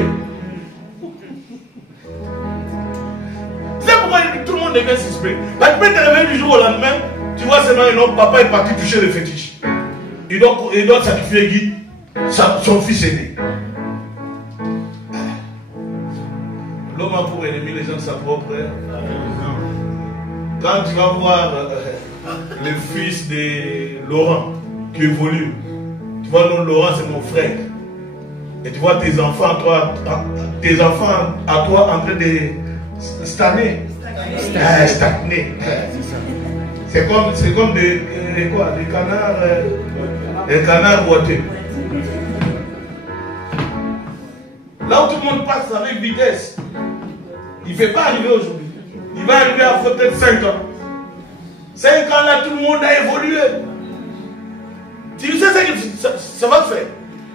C'est pourquoi tout le monde devient suspect. Parce que tu peux te réveiller du jour au lendemain, tu vois seulement un homme, papa est parti toucher le fétiche. Il doit sacrifier Guy, son fils aîné. L'homme a pour ennemi les gens de sa propre. Quand tu vas voir le fils de Laurent qui évolue, tu vois, non, Laurent c'est mon frère. Et tu vois tes enfants à toi en train de stagner. Stagner. C'est comme des canards boiteux. Là où tout le monde passe avec vitesse, il ne fait pas arriver aujourd'hui. Il va arriver à peut-être 5 ans. 5 ans là, tout le monde a évolué. Tu sais ce que ça va se faire.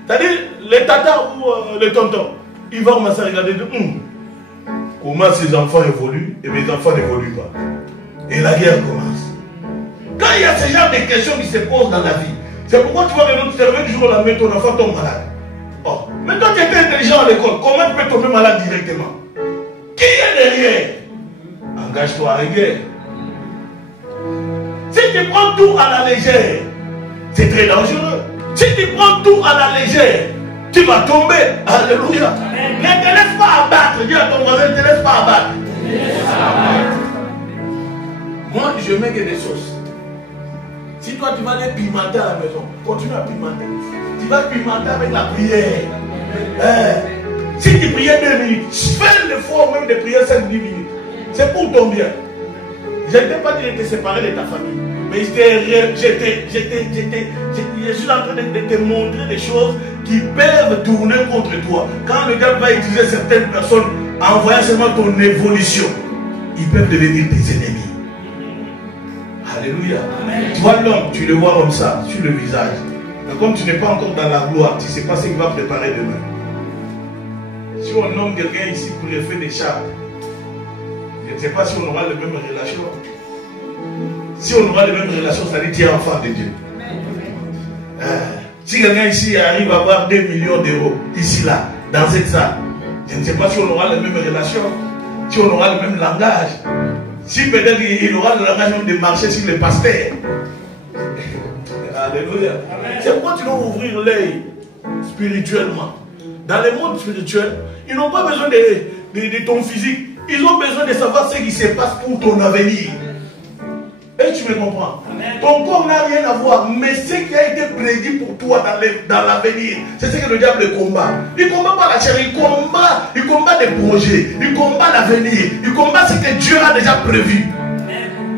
C'est-à-dire, les tatas ou les tontons, ils vont commencer à regarder comment ces enfants évoluent et mes enfants n'évoluent pas. Et la guerre commence. Quand il y a ce genre de questions qui se posent dans la vie, c'est pourquoi tu vois que tu te réveilles du jour au lendemain, ton enfant tombe malade. Oh, mais toi tu étais intelligent à l'école, comment tu peux tomber malade directement? Qui est derrière? Engage-toi à la guerre. Si tu prends tout à la légère, c'est très dangereux. Si tu prends tout à la légère, tu vas tomber. Alléluia. Ne te laisse pas abattre. Dis à ton voisin, ne te laisse pas abattre. Moi, je mets que des sauces. Si toi, tu vas aller pimenter à la maison, continue à pimenter. Tu vas pimenter avec la prière. Si tu priais 2 minutes, fais l'effort même de prier 5-10 minutes. C'est pour ton bien. Je ne t'ai pas dit de te séparer de ta famille. Mais je suis en train de te montrer des choses qui peuvent tourner contre toi. Quand le diable va utiliser certaines personnes en voyant seulement ton évolution, ils peuvent devenir tes ennemis. Alléluia. Tu vois l'homme, tu le vois comme ça, sur le visage. Mais comme tu n'es pas encore dans la gloire, tu ne sais pas ce qu'il va préparer demain. Si on nomme quelqu'un ici pour le faire des chars, je ne sais pas si on aura les mêmes relations. Si on aura les mêmes relations, ça veut dire enfant de Dieu. Si quelqu'un ici arrive à avoir 2 millions d'euros, ici, là, dans cette salle, je ne sais pas si on aura les mêmes relations, si on aura le même langage, si peut-être il aura le langage même de marcher sur les pasteurs. Alléluia. C'est pourquoi tu dois ouvrir l'œil spirituellement. Dans le monde spirituel, ils n'ont pas besoin de ton physique. Ils ont besoin de savoir ce qui se passe pour ton avenir. Et tu me comprends? Ton corps n'a rien à voir, mais ce qui a été prédit pour toi dans l'avenir, c'est ce que le diable combat. Il ne combat pas la chair, il combat des projets, il combat l'avenir, il combat ce que Dieu a déjà prévu.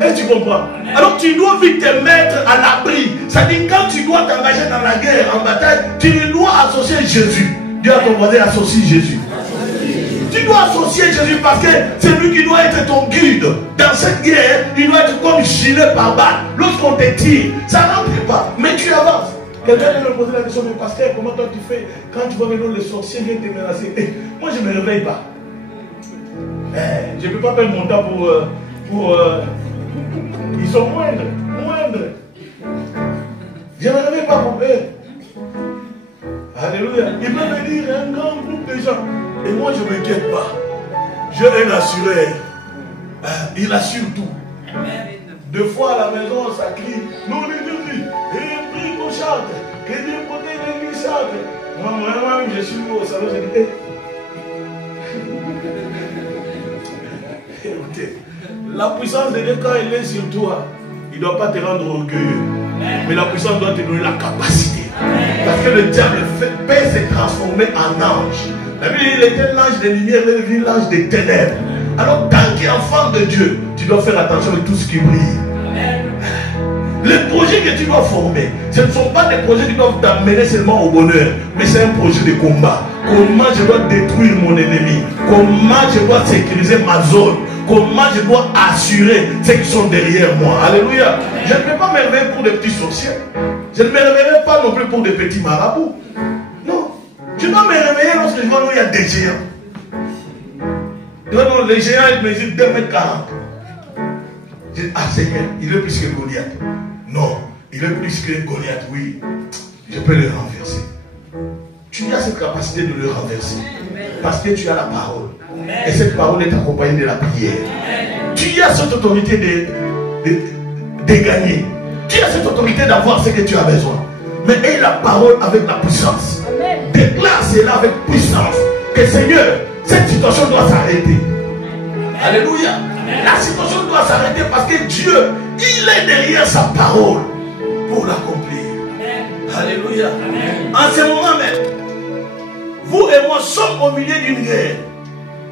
Et tu comprends? Alors tu dois vite te mettre à l'abri. C'est-à-dire quand tu dois t'engager dans la guerre, en bataille, tu dois associer Jésus. Dis à ton voisin, associe Jésus. Tu dois associer Jésus parce que c'est lui qui doit être ton guide. Dans cette guerre, il doit être comme gilet par balle. Lorsqu'on te tire, ça n'entre pas, mais tu avances. Quelqu'un vient me poser la question, mais pasteur, comment toi tu fais quand tu vois que les sorciers viennent te menacer? Moi je ne me réveille pas. Je ne peux pas perdre mon temps pour Ils sont moindres. Je ne me réveille pas pour eux. Alléluia. Il peut venir un grand groupe de gens. Et moi, je ne m'inquiète pas. J'ai un assureur. Il assure tout. Deux fois à la maison, ça crie. Nous, les deux, et prie qu'on chante. Que Dieu protège l'église chante. Moi, je suis au salon, je dis, écoutez, la puissance de Dieu, quand elle est sur toi, il ne doit pas te rendre orgueilleux. Mais la puissance doit te donner la capacité. Parce que le diable peut se transformer en ange. La Bible dit, il était l'ange des lumières, il est devenu l'ange des ténèbres. Alors, tant qu'il est enfant de Dieu, tu dois faire attention à tout ce qui brille. Les projets que tu dois former, ce ne sont pas des projets qui doivent t'amener seulement au bonheur, mais c'est un projet de combat. Comment je dois détruire mon ennemi? Comment je dois sécuriser ma zone? Comment je dois assurer ceux qui sont derrière moi? Alléluia. Je ne peux pas me réveiller pour des petits sorciers. Je ne me réveillerai pas non plus pour des petits marabouts. Non. Je dois me réveiller lorsque je vois qu'il y a des géants. Non, les géants, ils mesurent 2,40 m. Je dis, ah Seigneur, il est plus que Goliath. Non, il est plus que Goliath, oui. Je peux le renverser. Tu as cette capacité de le renverser. Parce que tu as la parole. Et cette parole est accompagnée de la prière. Tu as cette autorité de gagner. Tu as cette autorité d'avoir ce que tu as besoin. Mais aie la parole avec la puissance. Déclare cela avec puissance. Que Seigneur, cette situation doit s'arrêter. Alléluia. La situation doit s'arrêter parce que Dieu, il est derrière sa parole pour l'accomplir. Alléluia. En ce moment même, vous et moi sommes au milieu d'une guerre.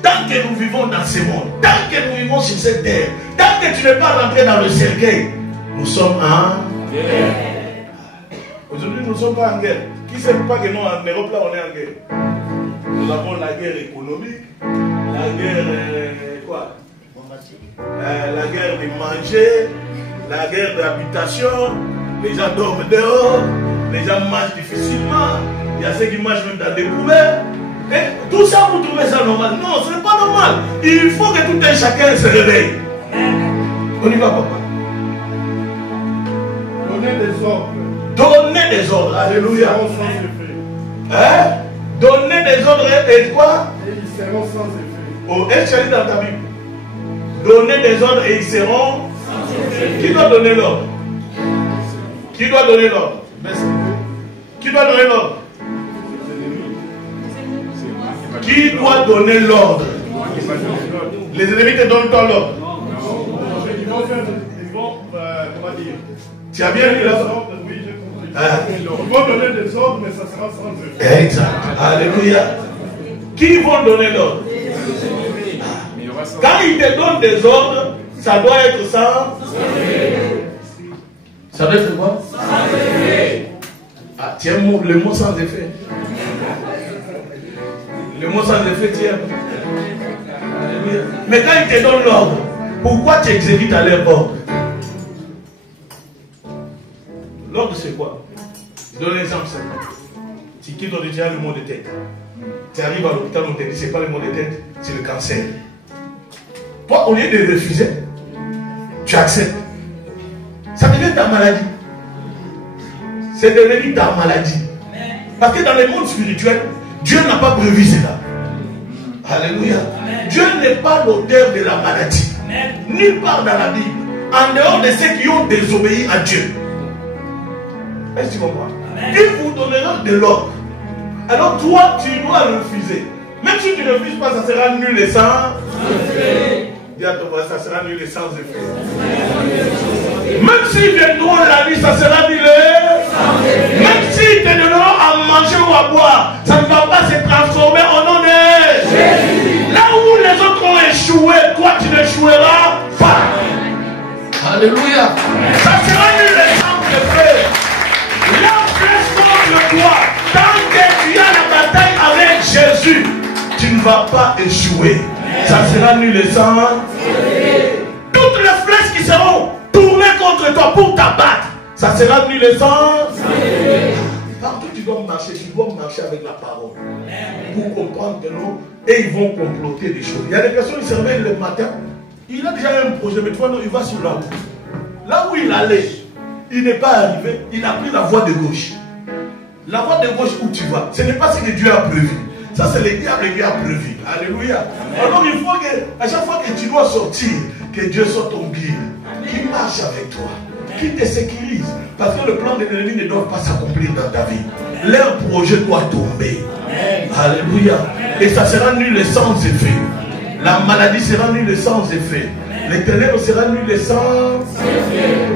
Tant que nous vivons dans ce monde, tant que nous vivons sur cette terre, tant que tu n'es pas rentré dans le cercueil, nous sommes en guerre. Aujourd'hui, nous ne sommes pas en guerre. Qui ne sait pas que nous, en Europe, là, on est en guerre? Nous avons la guerre économique, la guerre, quoi? La guerre de manger, la guerre d'habitation, les gens dorment dehors, les gens mangent difficilement, il y a ceux qui mangent même dans des poubelles. Et tout ça, vous trouvez ça normal? Non, ce n'est pas normal. Il faut que tout un chacun se réveille. On y va, papa. Donnez des ordres. Donnez des ordres, alléluia. Hein? Donnez des ordres et quoi? Et ils seront sans effet. Oh, est-ce que dans ta Bible? Donnez des ordres et ils seront sans effet. Qui doit donner l'ordre? Qui doit donner l'ordre? Qui doit donner l'ordre? Qui doit donner l'ordre? Les ennemis te donnent ton l'ordre. Ils vont comment dire? Tu as bien lu là? Oui, j'ai compris. Ils vont donner des ordres, mais ça sera sans effet. Exact. Alléluia. Qui vont donner l'ordre? Quand ils te donnent des ordres, ça doit être sans. Ça doit être quoi? Sans effet. Ah, tiens le mot sans effet. Le mot sans effet, tiens. Mais quand ils te donnent l'ordre, pourquoi tu exécutes à leur ordre? L'ordre, c'est quoi? Je donne un exemple simple. Si qui donne déjà le mot de tête, tu arrives à l'hôpital, on te dit, c'est pas le mot de tête, c'est le cancer. Toi, au lieu de refuser, tu acceptes. Ça devient ta maladie. C'est devenu ta maladie. Parce que dans le monde spirituel, Dieu n'a pas prévu cela. Alléluia. Dieu n'est pas l'auteur de la maladie. Nulle part dans la Bible. En dehors de ceux qui ont désobéi à Dieu. Est-ce que tu comprends? Il vous donnera de l'ordre. Alors toi, tu dois refuser. Même si tu ne refuses pas, ça sera nul et sans effet. Dis à ton voisin, ça sera nul et sans effet. Même s'ils viendront la nuit, ça sera nul et sans effet. Même s'ils te donneront à manger ou à boire, ça ne va pas se transformer au nom de Jésus. Là où les autres ont échoué, toi tu n'échoueras pas. Alléluia. Ça sera nul et sans effet. La flèche contre toi, tant que tu as la bataille avec Jésus, tu ne vas pas échouer. Ça sera nul et sans. Toutes les flèches qui seront tournées contre toi pour t'abattre, ça sera nul et sans. Partout tu dois marcher avec la parole. Pour comprendre que non, et ils vont comploter des choses. Il y a des personnes qui se réveillent le matin, Il a déjà un projet, mais tu vois, non, il va sur la route. Là où il allait, il n'est pas arrivé, il a pris la voie de gauche. La voie de gauche où tu vas, ce n'est pas ce que Dieu a prévu. Ça, c'est le diable qui a prévu. Alléluia. Alors, il faut que, à chaque fois que tu dois sortir, que Dieu soit ton guide, qu'il marche avec toi, qu'il te sécurise. Parce que le plan de l'ennemi ne doit pas s'accomplir dans ta vie. Leur projet doit tomber. Alléluia. Et ça sera nul et sans effet. La maladie sera nulle et sans effet. Les ténèbres sera nul et sans effet.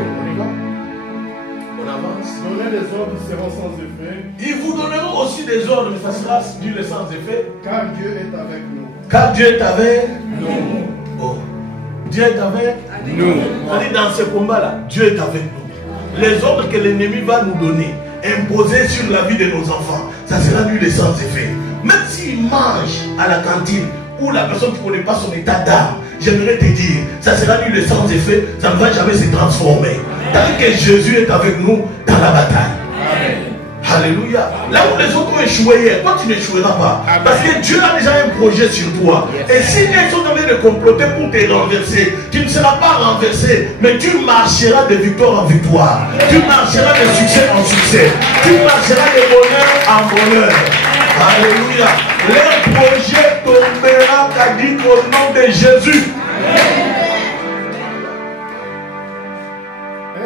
On avance. Donner des ordres seront sans effet. Ils vous donneront aussi des ordres, mais ça sera nul et sans effet. Car Dieu est avec nous. Car Dieu est avec nous. Oh. Dieu est avec nous. C'est-à-dire dans ce combat-là, Dieu est avec nous. Les ordres que l'ennemi va nous donner, imposer sur la vie de nos enfants, ça sera nul et sans effet. Même s'ils mangent à la cantine, ou la personne qui ne connaît pas son état d'âme, j'aimerais te dire, ça sera nul et sans effet, ça ne va jamais se transformer. Tant que Jésus est avec nous dans la bataille. Amen. Alléluia. Là où les autres ont échoué hier, toi tu n'échoueras pas. Amen. Parce que Dieu a déjà un projet sur toi. Et si ils sont en train de comploter pour te renverser, tu ne seras pas renversé, mais tu marcheras de victoire en victoire. Tu marcheras de succès en succès. Tu marcheras de bonheur en bonheur. Alléluia. Le projet tombera, qu'a dit au nom de Jésus.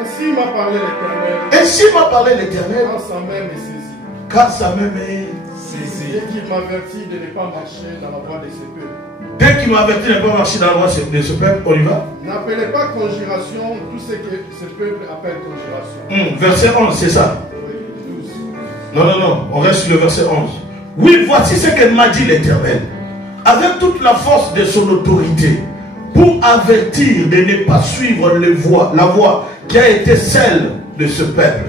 Ainsi m'a parlé l'Éternel. Ainsi m'a parlé l'Éternel. Car sa main est saisie. Car sa main est saisie. Et qu'il m'avertit de ne pas marcher dans la voie de ce peuple. Dès qu'il m'avertit de ne pas marcher dans la voie de ce peuple, on y va. N'appelez pas conjuration tout ce que ce peuple appelle conjuration. Verset 11, c'est ça. Oui, 12. Non, on reste sur le verset 11. Oui, voici ce que m'a dit l'Éternel. Avec toute la force de son autorité, pour avertir de ne pas suivre la voie qui a été celle de ce peuple.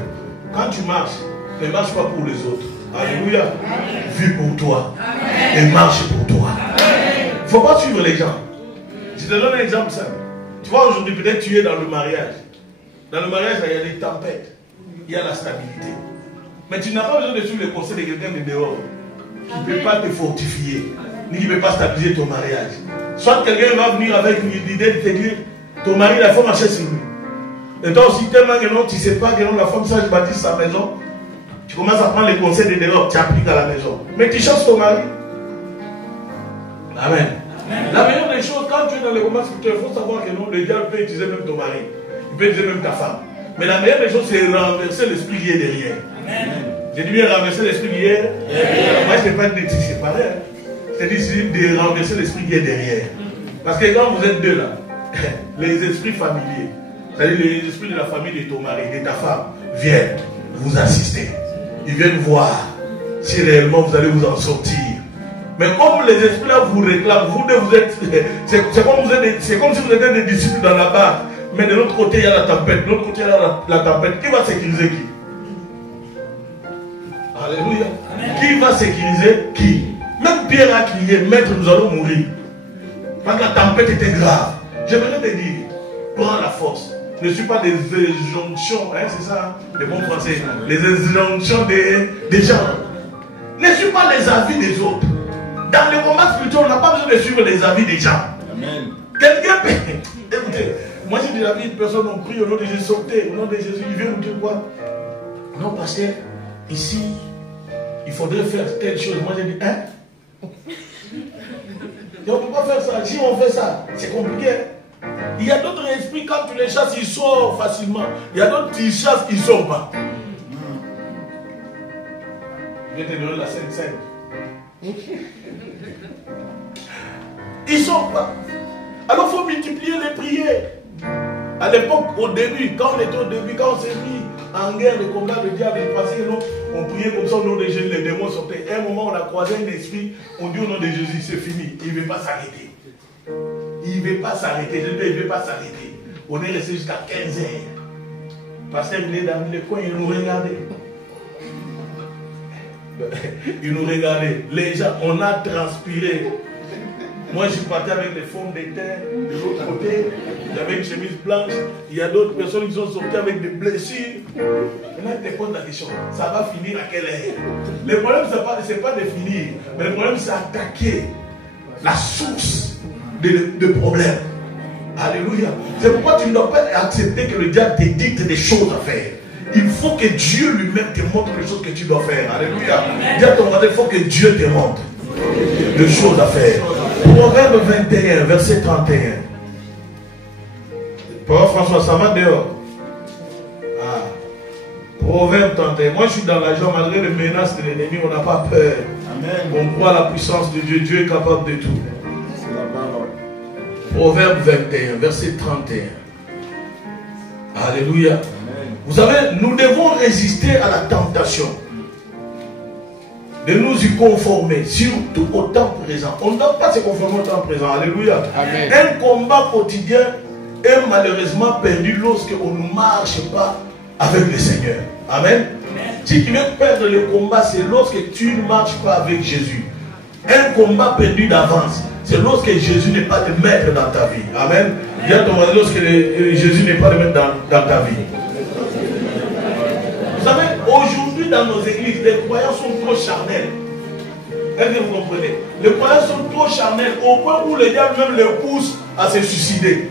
Quand tu marches, ne marche pas pour les autres. Alléluia. Vis pour toi. Amen. Et marche pour toi. Il ne faut pas suivre les gens. Je te donne un exemple simple. Tu vois, aujourd'hui, peut-être tu es dans le mariage. Dans le mariage, il y a des tempêtes. Il y a la stabilité. Mais tu n'as pas besoin de suivre les conseils de quelqu'un de dehors qui ne peut pas te fortifier, ni qui ne peut pas stabiliser ton mariage. Soit quelqu'un va venir avec l'idée de te dire, ton mari, il faut marcher sur lui. Et toi aussi, tellement que non, tu ne sais pas que non, la femme sage bâtit sa maison, tu commences à prendre les conseils de dehors, tu appliques à la maison. Mais tu changes ton mari. Amen. Amen. La meilleure des choses, quand tu es dans les combats spirituels, il faut savoir que non, le diable peut utiliser même ton mari. Il peut utiliser même ta femme. Mais la meilleure des choses, c'est renverser l'esprit qui est derrière. Amen. J'ai dit bien renverser l'esprit qui est derrière. Moi, je ne sais pas de séparer. C'est-à-dire de renverser l'esprit qui est derrière. Parce que quand vous êtes deux là, les esprits familiers, c'est-à-dire les esprits de la famille de ton mari, de ta femme, viennent vous assister. Ils viennent voir si réellement vous allez vous en sortir. Mais comme les esprits là vous réclament, vous êtes, c'est comme si vous étiez des disciples dans la barque. Mais de l'autre côté il y a la tempête, de l'autre côté il y a la tempête. Qui va sécuriser qui? Alléluia. Qui va sécuriser qui? Même Pierre a crié, maître, nous allons mourir. Parce que la tempête était grave. J'aimerais te dire, prends la force. Ne suis pas des injonctions, hein, c'est ça, les bons français. Les injonctions des gens. Ne suis pas les avis des autres. Dans les combats spirituels, on n'a pas besoin de suivre les avis des gens. Amen. Quelqu'un peut. Écoutez, moi j'ai dit la vie de personne, on prie au nom de Jésus, sauté, au nom de Jésus, il vient nous dire quoi? Non, pasteur, ici, il faudrait faire telle chose. Moi j'ai dit, hein? Et on ne peut pas faire ça. Si on fait ça, c'est compliqué. Il y a d'autres esprits, quand tu les chasses, ils sortent facilement. Il y a d'autres qui chassent, ils ne sortent pas. Je vais te donner la scène. Ils ne sortent pas. Alors il faut multiplier les prières. À l'époque, au début, quand on était au début, quand on s'est mis en guerre, le combat, le diable est passé, on priait comme ça au nom de Jésus, les démons sortaient. À un moment, on a croisé un esprit, on dit au nom de Jésus, c'est fini. Il ne veut pas s'arrêter. Il ne veut pas s'arrêter. Je dis, il ne veut pas s'arrêter. On est resté jusqu'à 15 heures. Parce qu'il est dans le coin, il nous regardait. Il nous regardait. Les gens, on a transpiré. Moi, je suis parti avec les fonds de terre de l'autre côté. J'avais une chemise blanche. Il y a d'autres personnes qui sont sorties avec des blessures. Maintenant, je te pose la question. Ça va finir à quelle heure? Le problème, ce n'est pas de finir. Mais le problème, c'est attaquer la source de problème. Alléluia. C'est pourquoi tu ne dois pas accepter que le diable te dicte des choses à faire. Il faut que Dieu lui-même te montre les choses que tu dois faire. Alléluia. Dis à ton voisin, il faut que Dieu te montre les choses à faire. Proverbe 21, verset 31. Papa François, ça va dehors. Ah. Proverbe 31. Moi je suis dans la joie malgré les menaces de l'ennemi, on n'a pas peur. Amen. On croit à la puissance de Dieu. Dieu est capable de tout. C'est la parole. Proverbe 21, verset 31. Alléluia. Amen. Vous savez, nous devons résister à la tentation de nous y conformer, surtout au temps présent. On ne doit pas se conformer au temps présent. Alléluia. Amen. Un combat quotidien est malheureusement perdu lorsque on ne marche pas avec le Seigneur. Amen. Amen. Si tu veux perdre le combat, c'est lorsque tu ne marches pas avec Jésus. Un combat perdu d'avance, c'est lorsque Jésus n'est pas le maître dans ta vie. Amen. Viens te demander lorsque Jésus n'est pas le maître dans ta vie. Vous savez, aujourd'hui dans nos églises, les croyants sont trop charnels. Est-ce que vous comprenez? Les croyants sont trop charnels au point où le diable même les pousse à se suicider.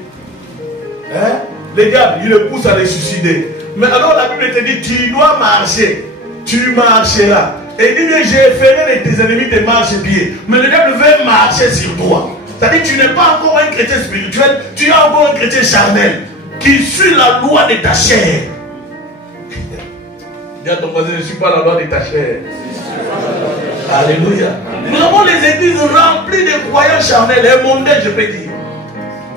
Hein? Le diable, il les pousse à les suicider. Mais alors la Bible te dit, tu dois marcher. Tu marcheras. Et il dit, mais j'ai ferai de tes ennemis tes marchepieds. Mais le diable veut marcher sur toi. C'est-à-dire, tu n'es pas encore un chrétien spirituel, tu es encore un chrétien charnel qui suit la loi de ta chair. Dis à ton voisin, je ne suis pas la loi de ta chair. Alléluia. Nous avons les églises remplies de croyants charnels et mondains, je peux dire.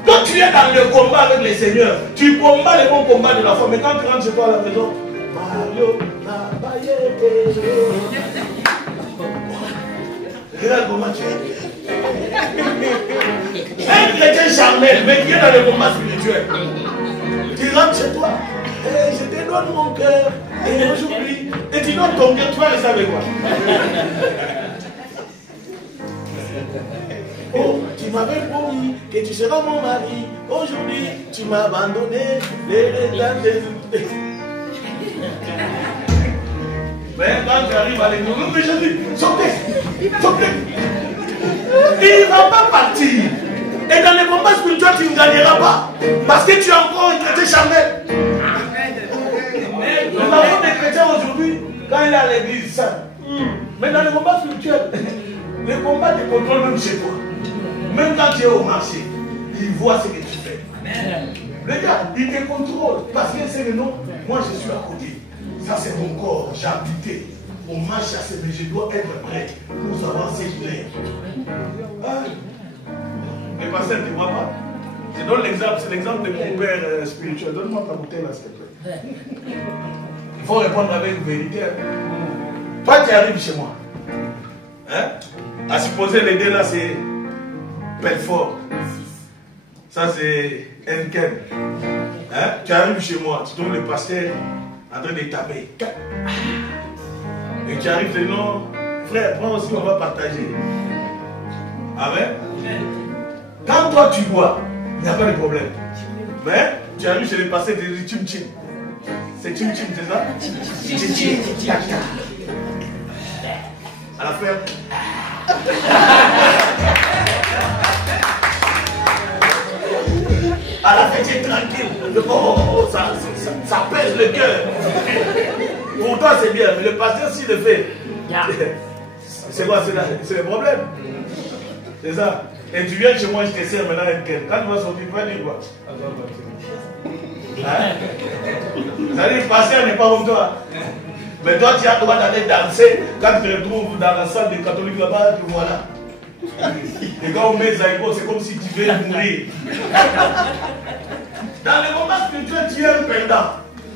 Quand tu es dans le combat avec le Seigneur, tu combats le bon combat de la foi. Mais quand tu rentres chez toi à la maison, Mario, regarde comment tu es. Un chrétien charnel, mais qui est dans le combat spirituel. Tu rentres chez toi. Et je te donne mon cœur. Et aujourd'hui, et tu donnes ton cœur, tu vas rester avec moi. Oh, tu m'avais promis que tu seras mon mari. Aujourd'hui, tu m'as abandonné. Mais quand tu arrives à l'église, mais je dis, sortez, sortez. Il ne va pas partir. Et dans les combats spirituels, tu ne gagneras pas. Parce que tu es encore un chrétien charnel. Nous avons des chrétiens aujourd'hui, quand il est à l'église, ça. Mais dans les combats spirituels, les combats te contrôlent même chez toi. Même quand tu es au marché, il voit ce que tu fais. Le gars, il te contrôle. Parce que c'est le nom, moi je suis à côté. Ça c'est mon corps, j'ai habité. On m'a chassé, mais je dois être prêt pour avancer plein. Le pasteur ne te voit pas. Je donne l'exemple, c'est l'exemple de mon père spirituel. Donne-moi ta bouteille là, s'il te plaît. Il faut répondre avec vérité. Toi, tu arrives chez moi. Hein? À supposer les deux là, c'est Belfort. Ça, c'est Henken. Hein? Tu arrives chez moi, tu trouves le pasteur en train de taper. Et tu arrives, tu dis non, frère, prends aussi, on va partager. Amen. Quand toi tu bois, il n'y a pas de problème. Mais tu arrives chez le pasteur, tu dis tchim tchim. C'est tchim tchim, c'est ça? Tchim tchim. À la ferme. À la fin, tu es tranquille. Oh, ça pèse le cœur. Pour toi, c'est bien, mais le pasteur, s'il le fait, c'est quoi? C'est le problème. C'est ça. Et tu viens chez moi, je te sers maintenant avec quelqu'un. Quand tu vas sortir, tu vas dire quoi? C'est-à-dire, le pasteur n'est pas comme toi. Mais toi, tu as le droit d'aller danser. Quand tu te retrouves dans la salle des catholiques là-bas, tu vois là. Et quand on met Zaïko, c'est comme si tu veux mourir. Dans le combat spirituel, tu es un perdant.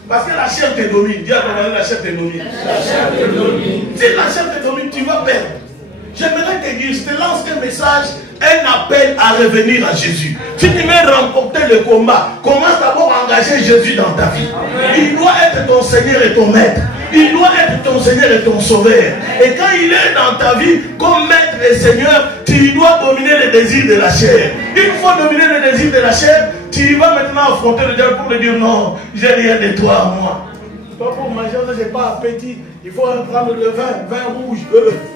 Parce que la chair te domine. Dis à ton mari, la chair te domine. La chair te domine. Si la chair te domine, tu vas perdre. J'aimerais te dire, je te lance un message, un appel à revenir à Jésus. Si tu veux remporter le combat, commence d'abord à engager Jésus dans ta vie. Il doit être ton Seigneur et ton Maître. Il doit être ton Seigneur et ton Sauveur. Et quand il est dans ta vie, comme Maître et Seigneur, tu dois dominer les désirs de la chair. Une fois dominé les désirs de la chair, tu vas maintenant affronter le diable pour lui dire non, j'ai rien de toi à moi. Pas pour manger, je n'ai pas appétit. Il faut prendre le vin rouge.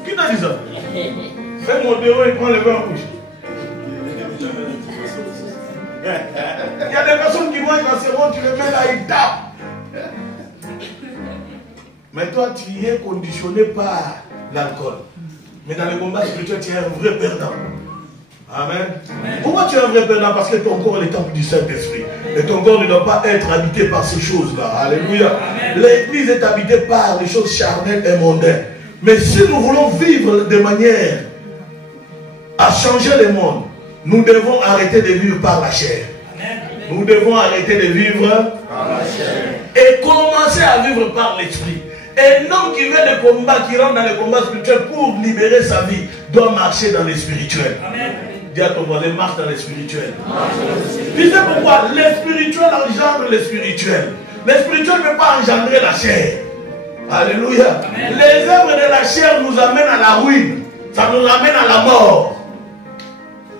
Qui t'a dit ça? Fais mon déo et prends le vin rouge. manges la seconde, tu le mets là, il tape. Mais toi, tu y es conditionné par l'alcool. Mais dans le combat spirituel, tu es un vrai perdant. Amen. Pourquoi tu es un vrai perdant? Parce que ton corps est le temple du Saint-Esprit. Et ton corps ne doit pas être habité par ces choses-là. Alléluia. L'église est habitée par les choses charnelles et mondaines. Mais si nous voulons vivre de manière à changer le monde, nous devons arrêter de vivre par la chair. Nous devons arrêter de vivre par la chair. Et commencer à vivre par l'esprit. Un homme qui veut le combat, qui rentre dans le combat spirituel pour libérer sa vie, doit marcher dans le spirituel. Amen. Dis à ton voisin, marche dans le spirituel. Tu sais pourquoi? Le spirituel engendre le spirituel. Le spirituel ne peut pas engendrer la chair. Alléluia. Amen. Les œuvres de la chair nous amènent à la ruine. Ça nous amène à la mort.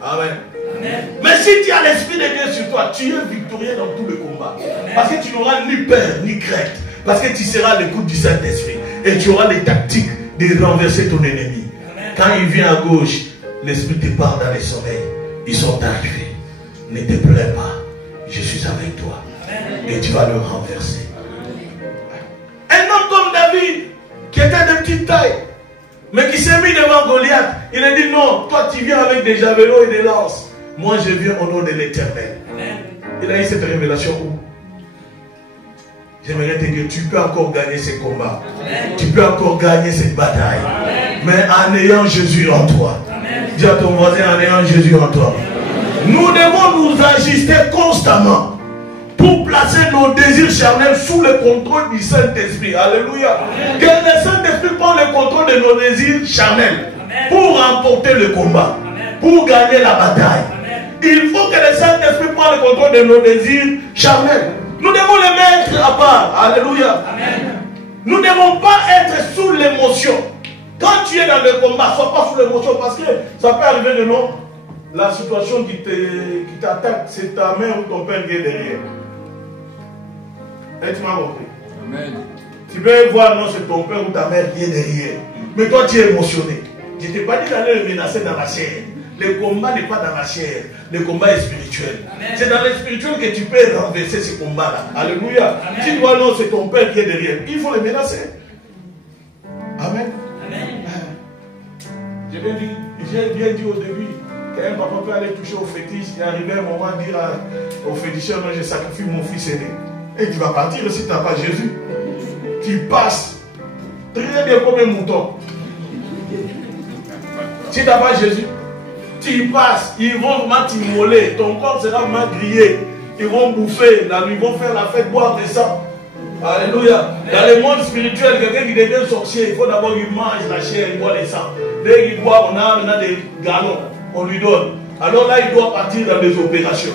Amen. Amen. Mais si tu as l'esprit de Dieu sur toi, tu es victorieux dans tout le combat. Amen. Parce que tu n'auras ni peur ni crainte. Parce que tu seras à l'écoute du Saint-Esprit. Et tu auras les tactiques de renverser ton ennemi. Amen. Quand il vient à gauche, l'Esprit te parle dans les oreilles. Ils sont arrivés. Ne te plains pas. Je suis avec toi. Amen. Et tu vas le renverser. Un homme comme David, qui était de petite taille, mais qui s'est mis devant Goliath, il a dit non, toi tu viens avec des javelots et des lances. Moi je viens au nom de l'Éternel. Il a eu cette révélation où? J'aimerais te dire, tu peux encore gagner ces combats. Amen. Tu peux encore gagner cette bataille. Amen. Mais en ayant Jésus en toi. Amen. Dis à ton voisin, en ayant Jésus en toi. Amen. Nous devons nous ajuster constamment pour placer nos désirs charnels sous le contrôle du Saint-Esprit. Alléluia. Amen. Que le Saint-Esprit prenne le contrôle de nos désirs charnels. Amen. Pour remporter le combat. Amen. Pour gagner la bataille. Amen. Il faut que le Saint-Esprit prenne le contrôle de nos désirs charnels. Nous devons les mettre à part. Alléluia. Amen. Nous ne devons pas être sous l'émotion. Quand tu es dans le combat, sois pas sous l'émotion parce que ça peut arriver de non. La situation qui t'attaque, c'est ta mère ou ton père qui est derrière. Et tu m'as compris. Amen. Tu peux voir, non, c'est ton père ou ta mère qui est derrière. Mais toi, tu es émotionné. Je ne t'ai pas dit d'aller le menacer dans la chair. Le combat n'est pas dans la chair, le combat est spirituel. C'est dans le spirituel que tu peux renverser ce combat-là. Alléluia. Amen. Si toi non, c'est ton père qui est derrière, il faut le menacer. Amen. Amen. J'ai bien dit au début qu'un papa peut aller toucher au fétiche et arriver un moment à dire au féticheur, non, je sacrifie mon fils aîné. Et tu vas partir si tu n'as pas Jésus. Tu passes très bien comme un mouton. Si tu n'as pas Jésus, tu y passes, ils vont vraiment t'immoler, ton corps sera vraiment grillé, ils vont bouffer, là, ils vont faire la fête, boire des sang. Alléluia. Dans le monde spirituel, quelqu'un qui devient sorcier, il faut d'abord qu'il mange la chair, il boit les sangs. Dès qu'il boit, on a maintenant des galons, on lui donne. Alors là, il doit partir dans des opérations.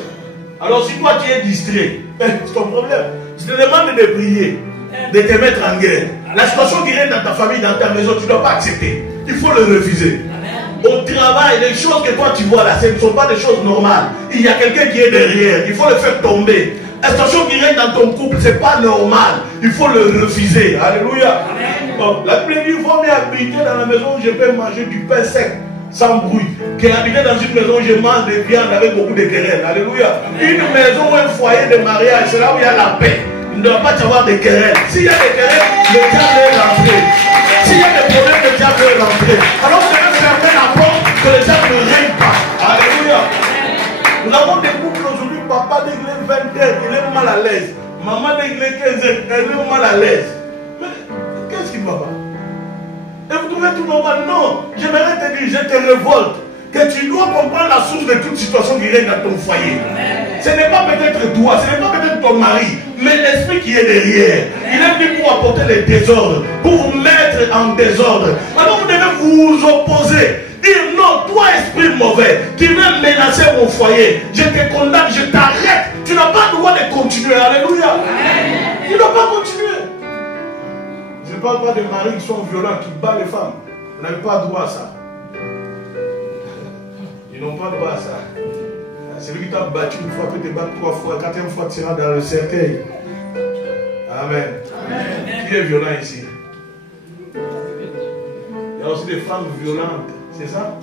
Alors si toi tu es distrait, c'est ton problème. Je te demande de prier, de te mettre en guerre. La situation qui règne dans ta famille, dans ta maison, tu ne dois pas accepter. Il faut le refuser. Au travail, les choses que toi tu vois là, ce ne sont pas des choses normales. Il y a quelqu'un qui est derrière, il faut le faire tomber. La situation qui règne dans ton couple, ce n'est pas normal. Il faut le refuser. Alléluia. Bon, la plupart du temps, il faut habiter dans la maison où je peux manger du pain sec, sans bruit. Qu'habiter dans une maison où je mange des viandes avec beaucoup de querelles. Alléluia. Une maison ou un foyer de mariage, c'est là où il y a la paix. Il ne doit pas y avoir de querelles. S'il y a des querelles, le diable est rentré. S'il y a des problèmes, le diable est rentré. Alors je vais fermer la porte que le diable ne règne pas. Alléluia. Nous avons des couples aujourd'hui, papa dès qu'il est 20 heures, il est mal à l'aise. Maman dès qu'il est 15 heures, elle est mal à l'aise. Mais qu'est-ce qui ne va pas? Et vous trouvez tout normal? Non. J'aimerais te dire, je te révolte. Que tu dois comprendre la source de toute situation qui règne dans ton foyer. Ce n'est pas peut-être toi, ce n'est pas peut-être ton mari, mais l'esprit qui est derrière. Il est venu pour apporter les désordres, pour vous mettre en désordre. Alors vous devez vous opposer. Dire non, toi esprit mauvais, qui veut menacer mon foyer, je te condamne, je t'arrête. Tu n'as pas le droit de continuer. Alléluia. Tu ne dois pas continuer. Je ne parle pas des maris qui sont violents, qui battent les femmes. Vous n'avez pas droit à ça. Ils n'ont pas droit à ça. Celui qui t'a battu une fois peut te battre 3 fois. La 4e fois, tu seras dans le cercueil. Amen. Amen. Qui est violent ici? Il y a aussi des femmes violentes. C'est ça?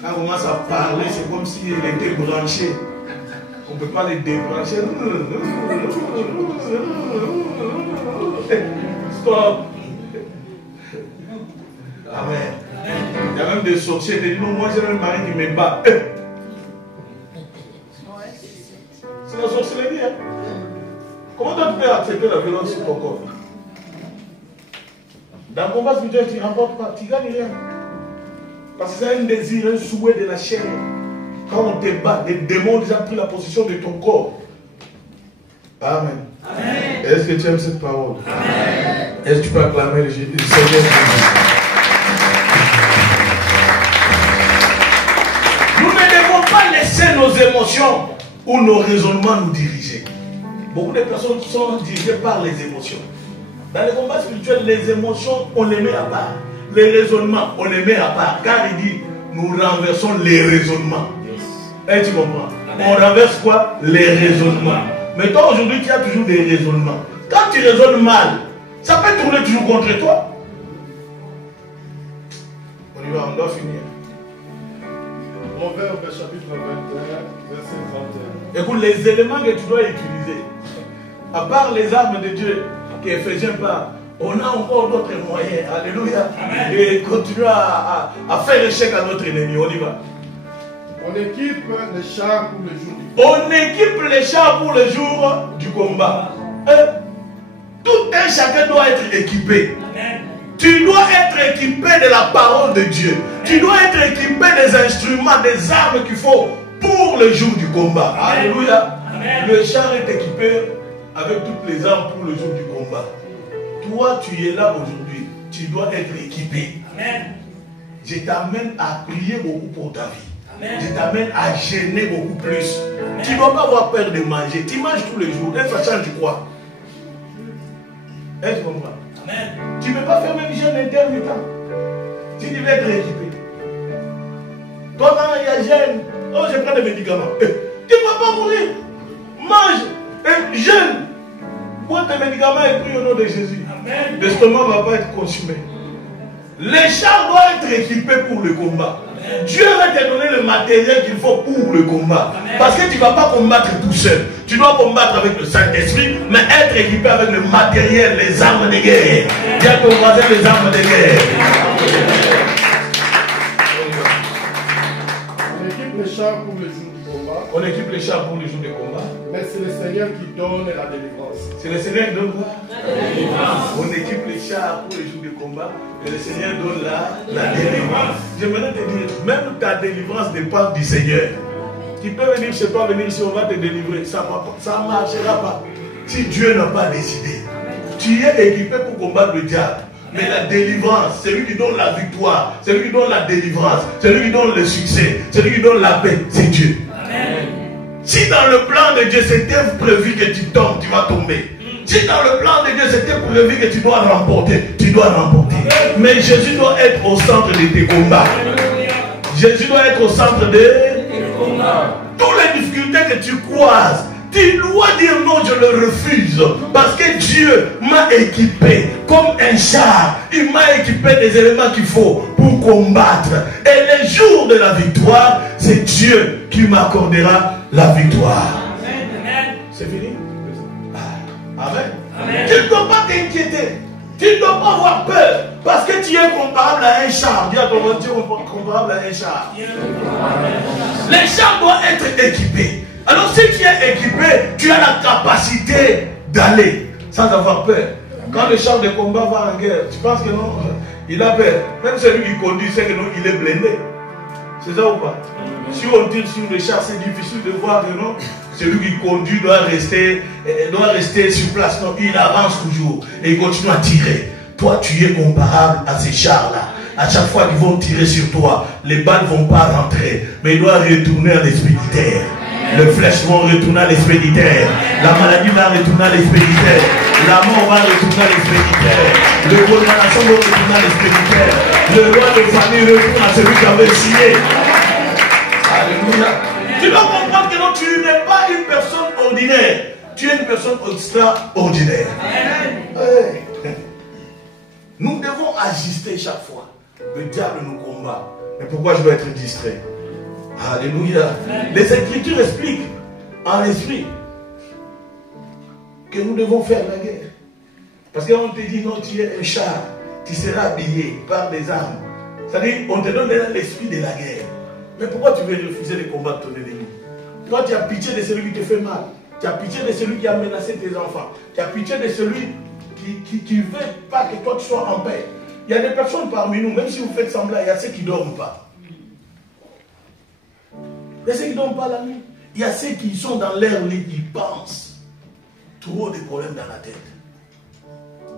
Quand on commence à parler, c'est comme si elle était branchée. On ne peut pas les débrancher. Stop. Amen. Il y a même des sorciers qui disent non, moi j'ai un mari qui me bat. C'est la sorcellerie. Hein? Comment toi tu peux accepter la violence sur ton corps? Dans le combat spirituel, tu ne remportes pas, tu ne gagnes rien. Parce que c'est un désir, un souhait de la chair. Quand on te bat, les démons ont déjà pris la possession de ton corps. Amen. Amen. Est-ce que tu aimes cette parole? Amen. Est-ce que tu peux acclamer le Seigneur? Nous ne devons pas laisser nos émotions ou nos raisonnements nous diriger. Beaucoup de personnes sont dirigées par les émotions. Dans les combats spirituels, les émotions, on les met à part. Les raisonnements, on les met à part. Car il dit, nous renversons les raisonnements. Et tu comprends? Amen. On renverse quoi? Les raisonnements. Mais toi, aujourd'hui, tu as toujours des raisonnements. Quand tu raisonnes mal, ça peut tourner toujours contre toi. On y va, on doit finir. Proverbe chapitre 21, verset 31. Écoute, les éléments que tu dois utiliser, à part les armes de Dieu qui Éphésiens parle, on a encore d'autres moyens. Alléluia. Amen. Et continuer à faire échec à notre ennemi. On y va. On équipe les chars pour le jour du combat. On équipe les chars pour le jour du combat. Tout un chacun doit être équipé. Amen. Tu dois être équipé de la parole de Dieu. Amen. Tu dois être équipé des instruments, des armes qu'il faut pour le jour du combat. Amen. Alléluia. Amen. Le char est équipé avec toutes les armes pour le jour du combat. Toi, tu es là aujourd'hui. Tu dois être équipé. Amen. Je t'amène à prier beaucoup pour ta vie. Amen. Je t'amène à gêner beaucoup plus. Amen. Tu ne dois pas avoir peur de manger. Tu manges tous les jours. Et ça change quoi? Est-ce que tu comprends? Amen. Tu ne peux pas faire même jeûne intermittent. Tu devais être équipé. Toi, quand il y a jeûne, oh, je prends des médicaments. Tu ne vas pas mourir. Mange et jeûne. Bois tes médicaments et prie au nom de Jésus. L'estomac ne va pas être consumé. Les chars doivent être équipés pour le combat. Amen. Dieu va te donner le matériel qu'il faut pour le combat. Amen. Parce que tu ne vas pas combattre tout seul. Tu dois combattre avec le Saint-Esprit, mais être équipé avec le matériel, les armes de guerre. Dis à ton voisin les armes de guerre. On équipe les chars pour le jour du combat. On équipe les chars pour le jour du combat. Mais c'est le Seigneur qui donne la délivrance. C'est le Seigneur qui donne quoi? La délivrance. On équipe les chars pour les jours de combat et le Seigneur donne la délivrance. J'aimerais te dire, même ta délivrance dépend du Seigneur. Tu peux venir chez toi, venir ici, on va te délivrer. Ça ne marchera pas. Si Dieu n'a pas décidé, tu es équipé pour combattre le diable. Mais la délivrance, c'est lui qui donne la victoire, c'est lui qui donne la délivrance, c'est lui qui donne le succès, c'est lui qui donne la paix, c'est Dieu. Amen. Si dans le plan de Dieu c'était prévu que tu tombes, tu vas tomber. Si dans le plan de Dieu c'était prévu que tu dois remporter, tu dois remporter. Mais Jésus doit être au centre de tes combats. Jésus doit être au centre de tes combats. Toutes les difficultés que tu croises, tu dois dire non, je le refuse. Parce que Dieu m'a équipé comme un char. Il m'a équipé des éléments qu'il faut pour combattre. Et les jours de la victoire, c'est Dieu qui m'accordera la victoire. Amen. C'est fini? Amen. Amen. Tu ne dois pas t'inquiéter. Tu ne dois pas avoir peur. Parce que tu es comparable à un char. Dis à ton voisin, tu es comparable à un char. Les chars doivent être équipés. Alors si tu es équipé, tu as la capacité d'aller sans avoir peur. Quand le char de combat va en guerre, tu penses que non, il a peur. Même celui qui conduit sait que non, il est blindé. C'est ça ou pas? Si on tire sur le char, c'est difficile de voir que non. Celui qui conduit doit rester sur place. Non, il avance toujours et il continue à tirer. Toi, tu es comparable à ces chars-là. À chaque fois qu'ils vont tirer sur toi, les balles ne vont pas rentrer, mais ils doivent retourner à l'expéditeur. Les flèches vont retourner à l'expéditeur. La maladie va retourner à l'expéditeur. La mort va retourner à l'expéditeur. Le condamnation va retourner à l'expéditeur. Le roi de famille retourne à celui qui avait signé. Alléluia. Tu dois comprendre que non, tu n'es pas une personne ordinaire. Tu es une personne extraordinaire. Hey. Nous devons ajuster chaque fois. Le diable nous combat. Mais pourquoi je dois être distrait? Alléluia. Les Écritures expliquent en esprit que nous devons faire la guerre. Parce qu'on te dit non, tu es un char, tu seras habillé par des armes. C'est-à-dire, on te donne l'esprit de la guerre. Mais pourquoi tu veux refuser de combattre ton ennemi? Toi, tu as pitié de celui qui te fait mal. Tu as pitié de celui qui a menacé tes enfants. Tu as pitié de celui qui ne veut pas que toi tu sois en paix. Il y a des personnes parmi nous, même si vous faites semblant, il y a ceux qui ne dorment pas. Il y a ceux qui ne dorment pas la nuit. Il y a ceux qui sont dans leur lit, ils pensent. Trop de problèmes dans la tête.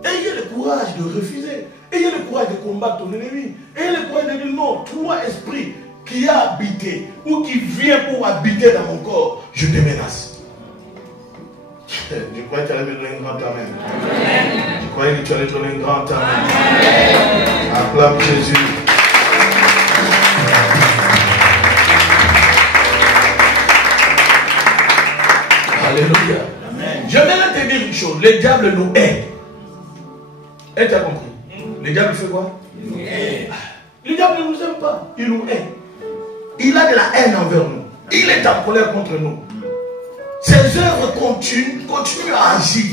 Ayez le courage de refuser. Ayez le courage de combattre ton ennemi. Ayez le courage de dire non, toi esprit qui a habité ou qui vient pour habiter dans mon corps, je te menace. Je croyais que tu allais me donner un grand amen. Je croyais que tu allais donner un grand amen. Acclame Jésus. Alléluia. Amen. Je vais te dire une chose. Le diable nous hait. Et tu as compris? Le diable fait quoi? Il nous hait. Le diable ne nous aime pas. Il nous hait. Il a de la haine envers nous. Il est en colère contre nous. Ses œuvres continuent à agir,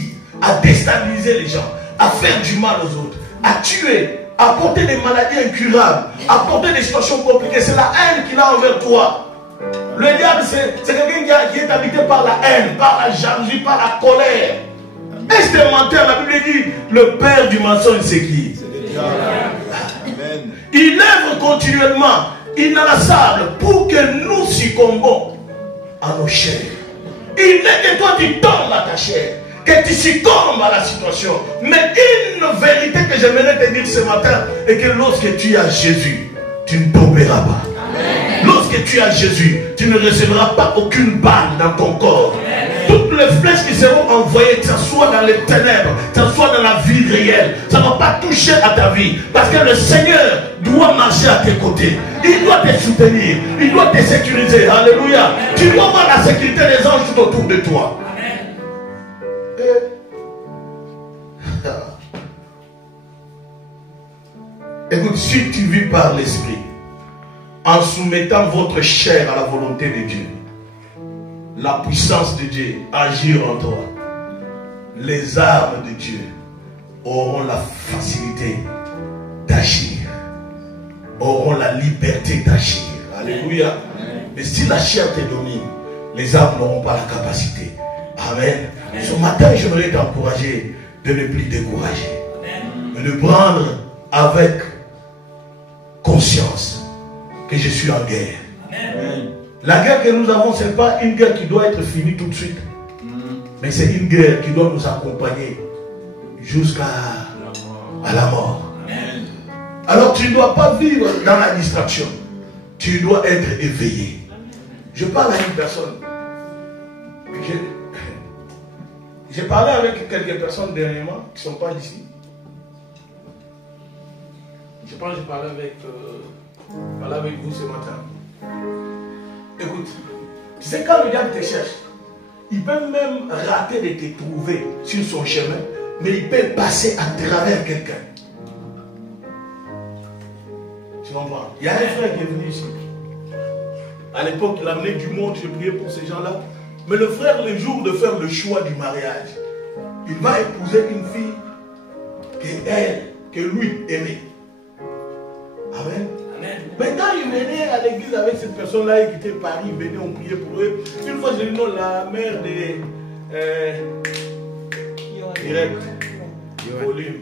à déstabiliser les gens, à faire du mal aux autres, à tuer, à porter des maladies incurables, à porter des situations compliquées. C'est la haine qu'il a envers toi. Le diable, c'est quelqu'un qui est habité par la haine, par la jalousie, par la colère. Est-ce que menteur? La Bible dit, le père du mensonge, c'est qui? C'est le diable. Amen. Il œuvre continuellement, inlassable, pour que nous succombons à nos chairs. Il est que toi tu tombes à ta chair, que tu succombes à la situation. Mais une vérité que j'aimerais te dire ce matin est que lorsque tu as Jésus, tu ne tomberas pas. Amen. Lorsque tu as Jésus, tu ne recevras pas aucune balle dans ton corps. Amen. Toutes les flèches qui seront envoyées, que ce soit dans les ténèbres, que ce soit dans la vie réelle, ça ne va pas toucher à ta vie. Parce que le Seigneur doit marcher à tes côtés. Il doit te soutenir. Il doit te sécuriser. Alléluia. Amen. Tu dois avoir la sécurité des anges tout autour de toi. Amen. Écoute, si tu vis par l'esprit, en soumettant votre chair à la volonté de Dieu, la puissance de Dieu agir en toi, les armes de Dieu auront la facilité d'agir, auront la liberté d'agir. Alléluia. Mais si la chair te domine, les armes n'auront pas la capacité. Amen. Ce matin, j'aimerais t'encourager de ne plus décourager, mais de prendre avec conscience que je suis en guerre. Amen. La guerre que nous avons, ce n'est pas une guerre qui doit être finie tout de suite. Mais c'est une guerre qui doit nous accompagner jusqu'à la mort. Amen. Alors tu ne dois pas vivre dans la distraction. Tu dois être éveillé. Je parle à une personne. J'ai parlé avec quelques personnes dernièrement qui ne sont pas d'ici. Je pense que j'ai parlé avec vous ce matin. Écoute, tu sais, quand le diable te cherche, il peut même rater de te trouver sur son chemin, mais il peut passer à travers quelqu'un. Tu comprends? Il y a un frère qui est venu ici. À l'époque, il amenait du monde, j'ai prié pour ces gens-là. Mais le frère, le jour de faire le choix du mariage, il va épouser une fille que lui aimait. Amen. Mais quand il venait à l'église avec cette personne-là, il quittait Paris, il venait, on priait pour eux. Une fois, j'ai dit non, la mère de direct, volume.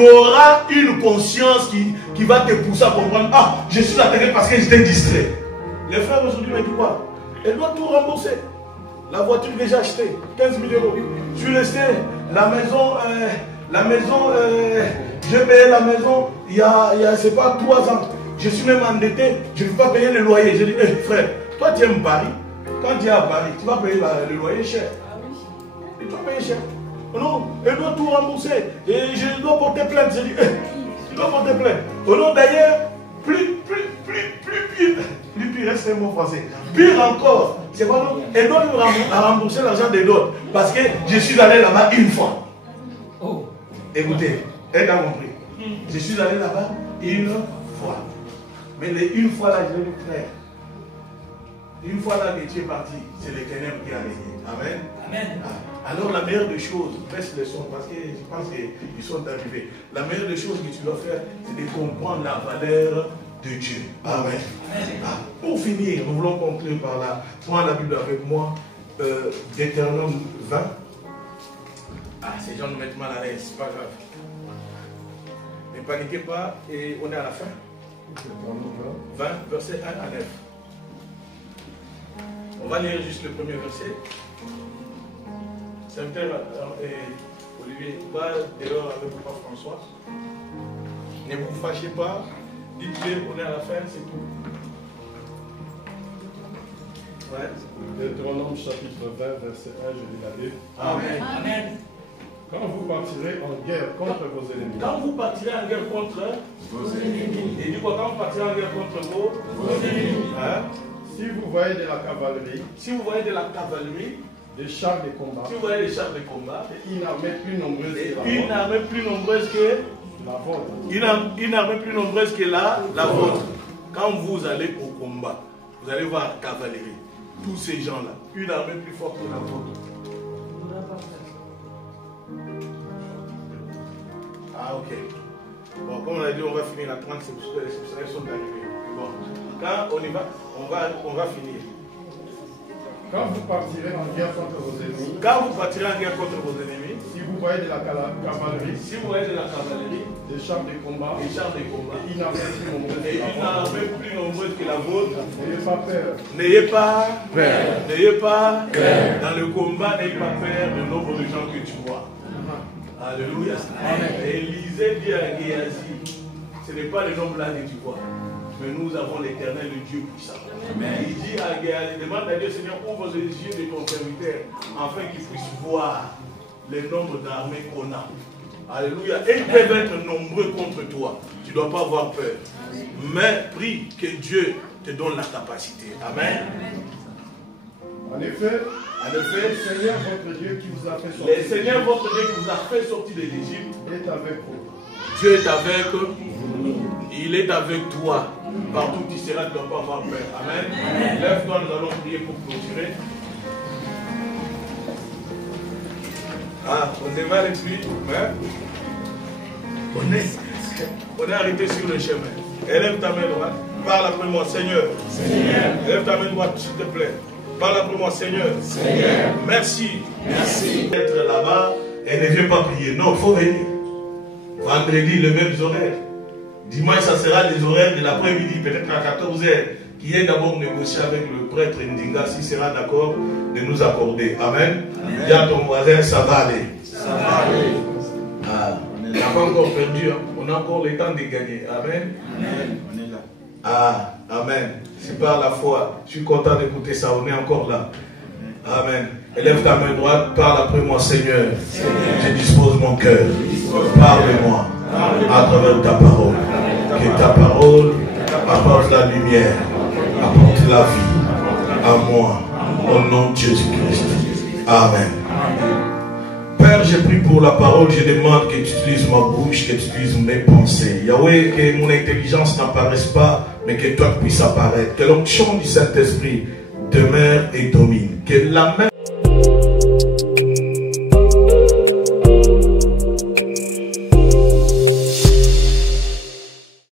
tu auras une conscience qui va te pousser à comprendre. Ah, je suis atterré parce que j'étais distrait. Les frères aujourd'hui me disent quoi? Elle doit tout rembourser. La voiture que j'ai achetée, 15 000 euros. Je suis resté, la maison, j'ai payé la maison il y a c'est pas 3 ans. Je suis même endetté, je ne peux pas payer le loyer. Je dis, hey, frère, toi tu aimes Paris. Quand tu es à Paris, tu vas payer le loyer cher. Et tu vas payer cher. Non, elle doit tout rembourser. Et je dois porter plainte. Je dis, hey, tu dois porter plainte. Non, d'ailleurs, plus pire, c'est un mot français. Pire encore, c'est quoi donc? Elle doit nous rembourser l'argent des autres. Parce que je suis allé là-bas une fois. Oh. Écoutez, elle a compris. Je suis allé là-bas une fois. Mais une fois là, je vais vous faire. Une fois là que tu es parti, c'est l'Éternel qui a régné. Amen. Amen. Ah. Alors la meilleure des choses, baisse le son parce que je pense qu'ils sont arrivés. La meilleure des choses que tu dois faire, c'est de comprendre la valeur de Dieu. Amen. Ah. Pour finir, nous voulons conclure par là. Prends la Bible avec moi. Deutéronome 20. Ah, ces gens nous mettent mal à l'aise, c'est pas grave. Ne paniquez pas et on est à la fin. 20, verset 1 à 9. On va lire juste le premier verset. Saint-Pierre et Olivier, va dehors avec papa François. Ne vous fâchez pas. Dites-le, on est à la fin, c'est tout. Ouais. Deutéronome chapitre 20, verset 1, je lis la Bible. Amen. Amen. Quand vous partirez en guerre contre vos ennemis. Quand vous partirez en guerre contre vos ennemis. Et du coup, quand vous partirez en guerre contre vos ennemis. Hein? Si vous voyez de la cavalerie. Si vous voyez de la cavalerie. Des chars de combat. Si vous voyez des chars de combat. Et une armée plus nombreuse que la vôtre. Une armée plus nombreuse que la vôtre. Une armée plus nombreuse que la vôtre. Quand vous allez au combat, vous allez voir la cavalerie. Tous ces gens-là. Une armée plus forte que la vôtre. Ah, ok. Bon, comme on a dit, on va finir la 30, c'est parce que les substituts sont arrivés. Bon, quand on y va, on va finir. Quand vous partirez en guerre contre vos ennemis. Quand vous partirez en guerre contre vos ennemis. Si vous voyez de la cavalerie. Si vous voyez de la cavalerie. Des chars de combat. Des chars de combat. Et une armée plus nombreuse que la vôtre. Une armée plus nombreuse que la vôtre. N'ayez pas peur. N'ayez pas peur. N'ayez pas peur. Dans le combat, n'ayez pas peur du nombre de gens que tu vois. Alléluia. Élisée dit à Géasi, ce n'est pas le nombre là que tu vois, mais nous avons l'Éternel, le Dieu puissant. Amen. Il dit à Géasi, demande à Dieu, Seigneur, ouvre les yeux de ton serviteur, afin qu'il puisse voir le nombre d'armées qu'on a. Alléluia. Et ils peuvent être nombreux contre toi. Tu ne dois pas avoir peur. Mais prie que Dieu te donne la capacité. Amen. En effet, le Seigneur votre Dieu qui vous a fait sortir. Le Seigneur votre Dieu qui vous a fait sortir de l'Égypte est avec vous. Dieu est avec vous. Il est avec toi. Partout où tu seras, tu ne dois pas avoir peur. Amen. Lève-toi, nous allons prier pour clôturer. Ah, on démarre et puis, hein? On est arrêté sur le chemin. Élève ta main droite. Parle après moi, Seigneur. Seigneur. Élève ta main droite, s'il te plaît. Parle après moi, Seigneur. Seigneur. Merci. Merci d'être là-bas et ne viens pas prier. Non, il faut venir. Vendredi, les mêmes horaires. Dimanche, ça sera les horaires de l'après-midi, peut-être à 14h. Qui est d'abord négocié avec le prêtre Ndinga, s'il sera d'accord de nous accorder. Amen. Dis à ton voisin, ça va aller. Ça va aller. Ah, on n'a pas encore perdu. Hein. On a encore le temps de gagner. Amen. Amen. On est là. Ah, amen. C'est par la foi. Je suis content d'écouter ça. On est encore là. Amen. Élève ta main droite. Parle après moi, Seigneur. Je dispose mon cœur. Parle-moi à travers ta parole. Que ta parole apporte la lumière, apporte la vie à moi. Au nom de Jésus-Christ. Amen. Père, je prie pour la parole. Je demande que tu utilises ma bouche, que tu utilises mes pensées. Yahweh, que mon intelligence n'apparaisse pas, mais que toi puisses apparaître. Que l'onction du Saint-Esprit demeure et domine. Que la main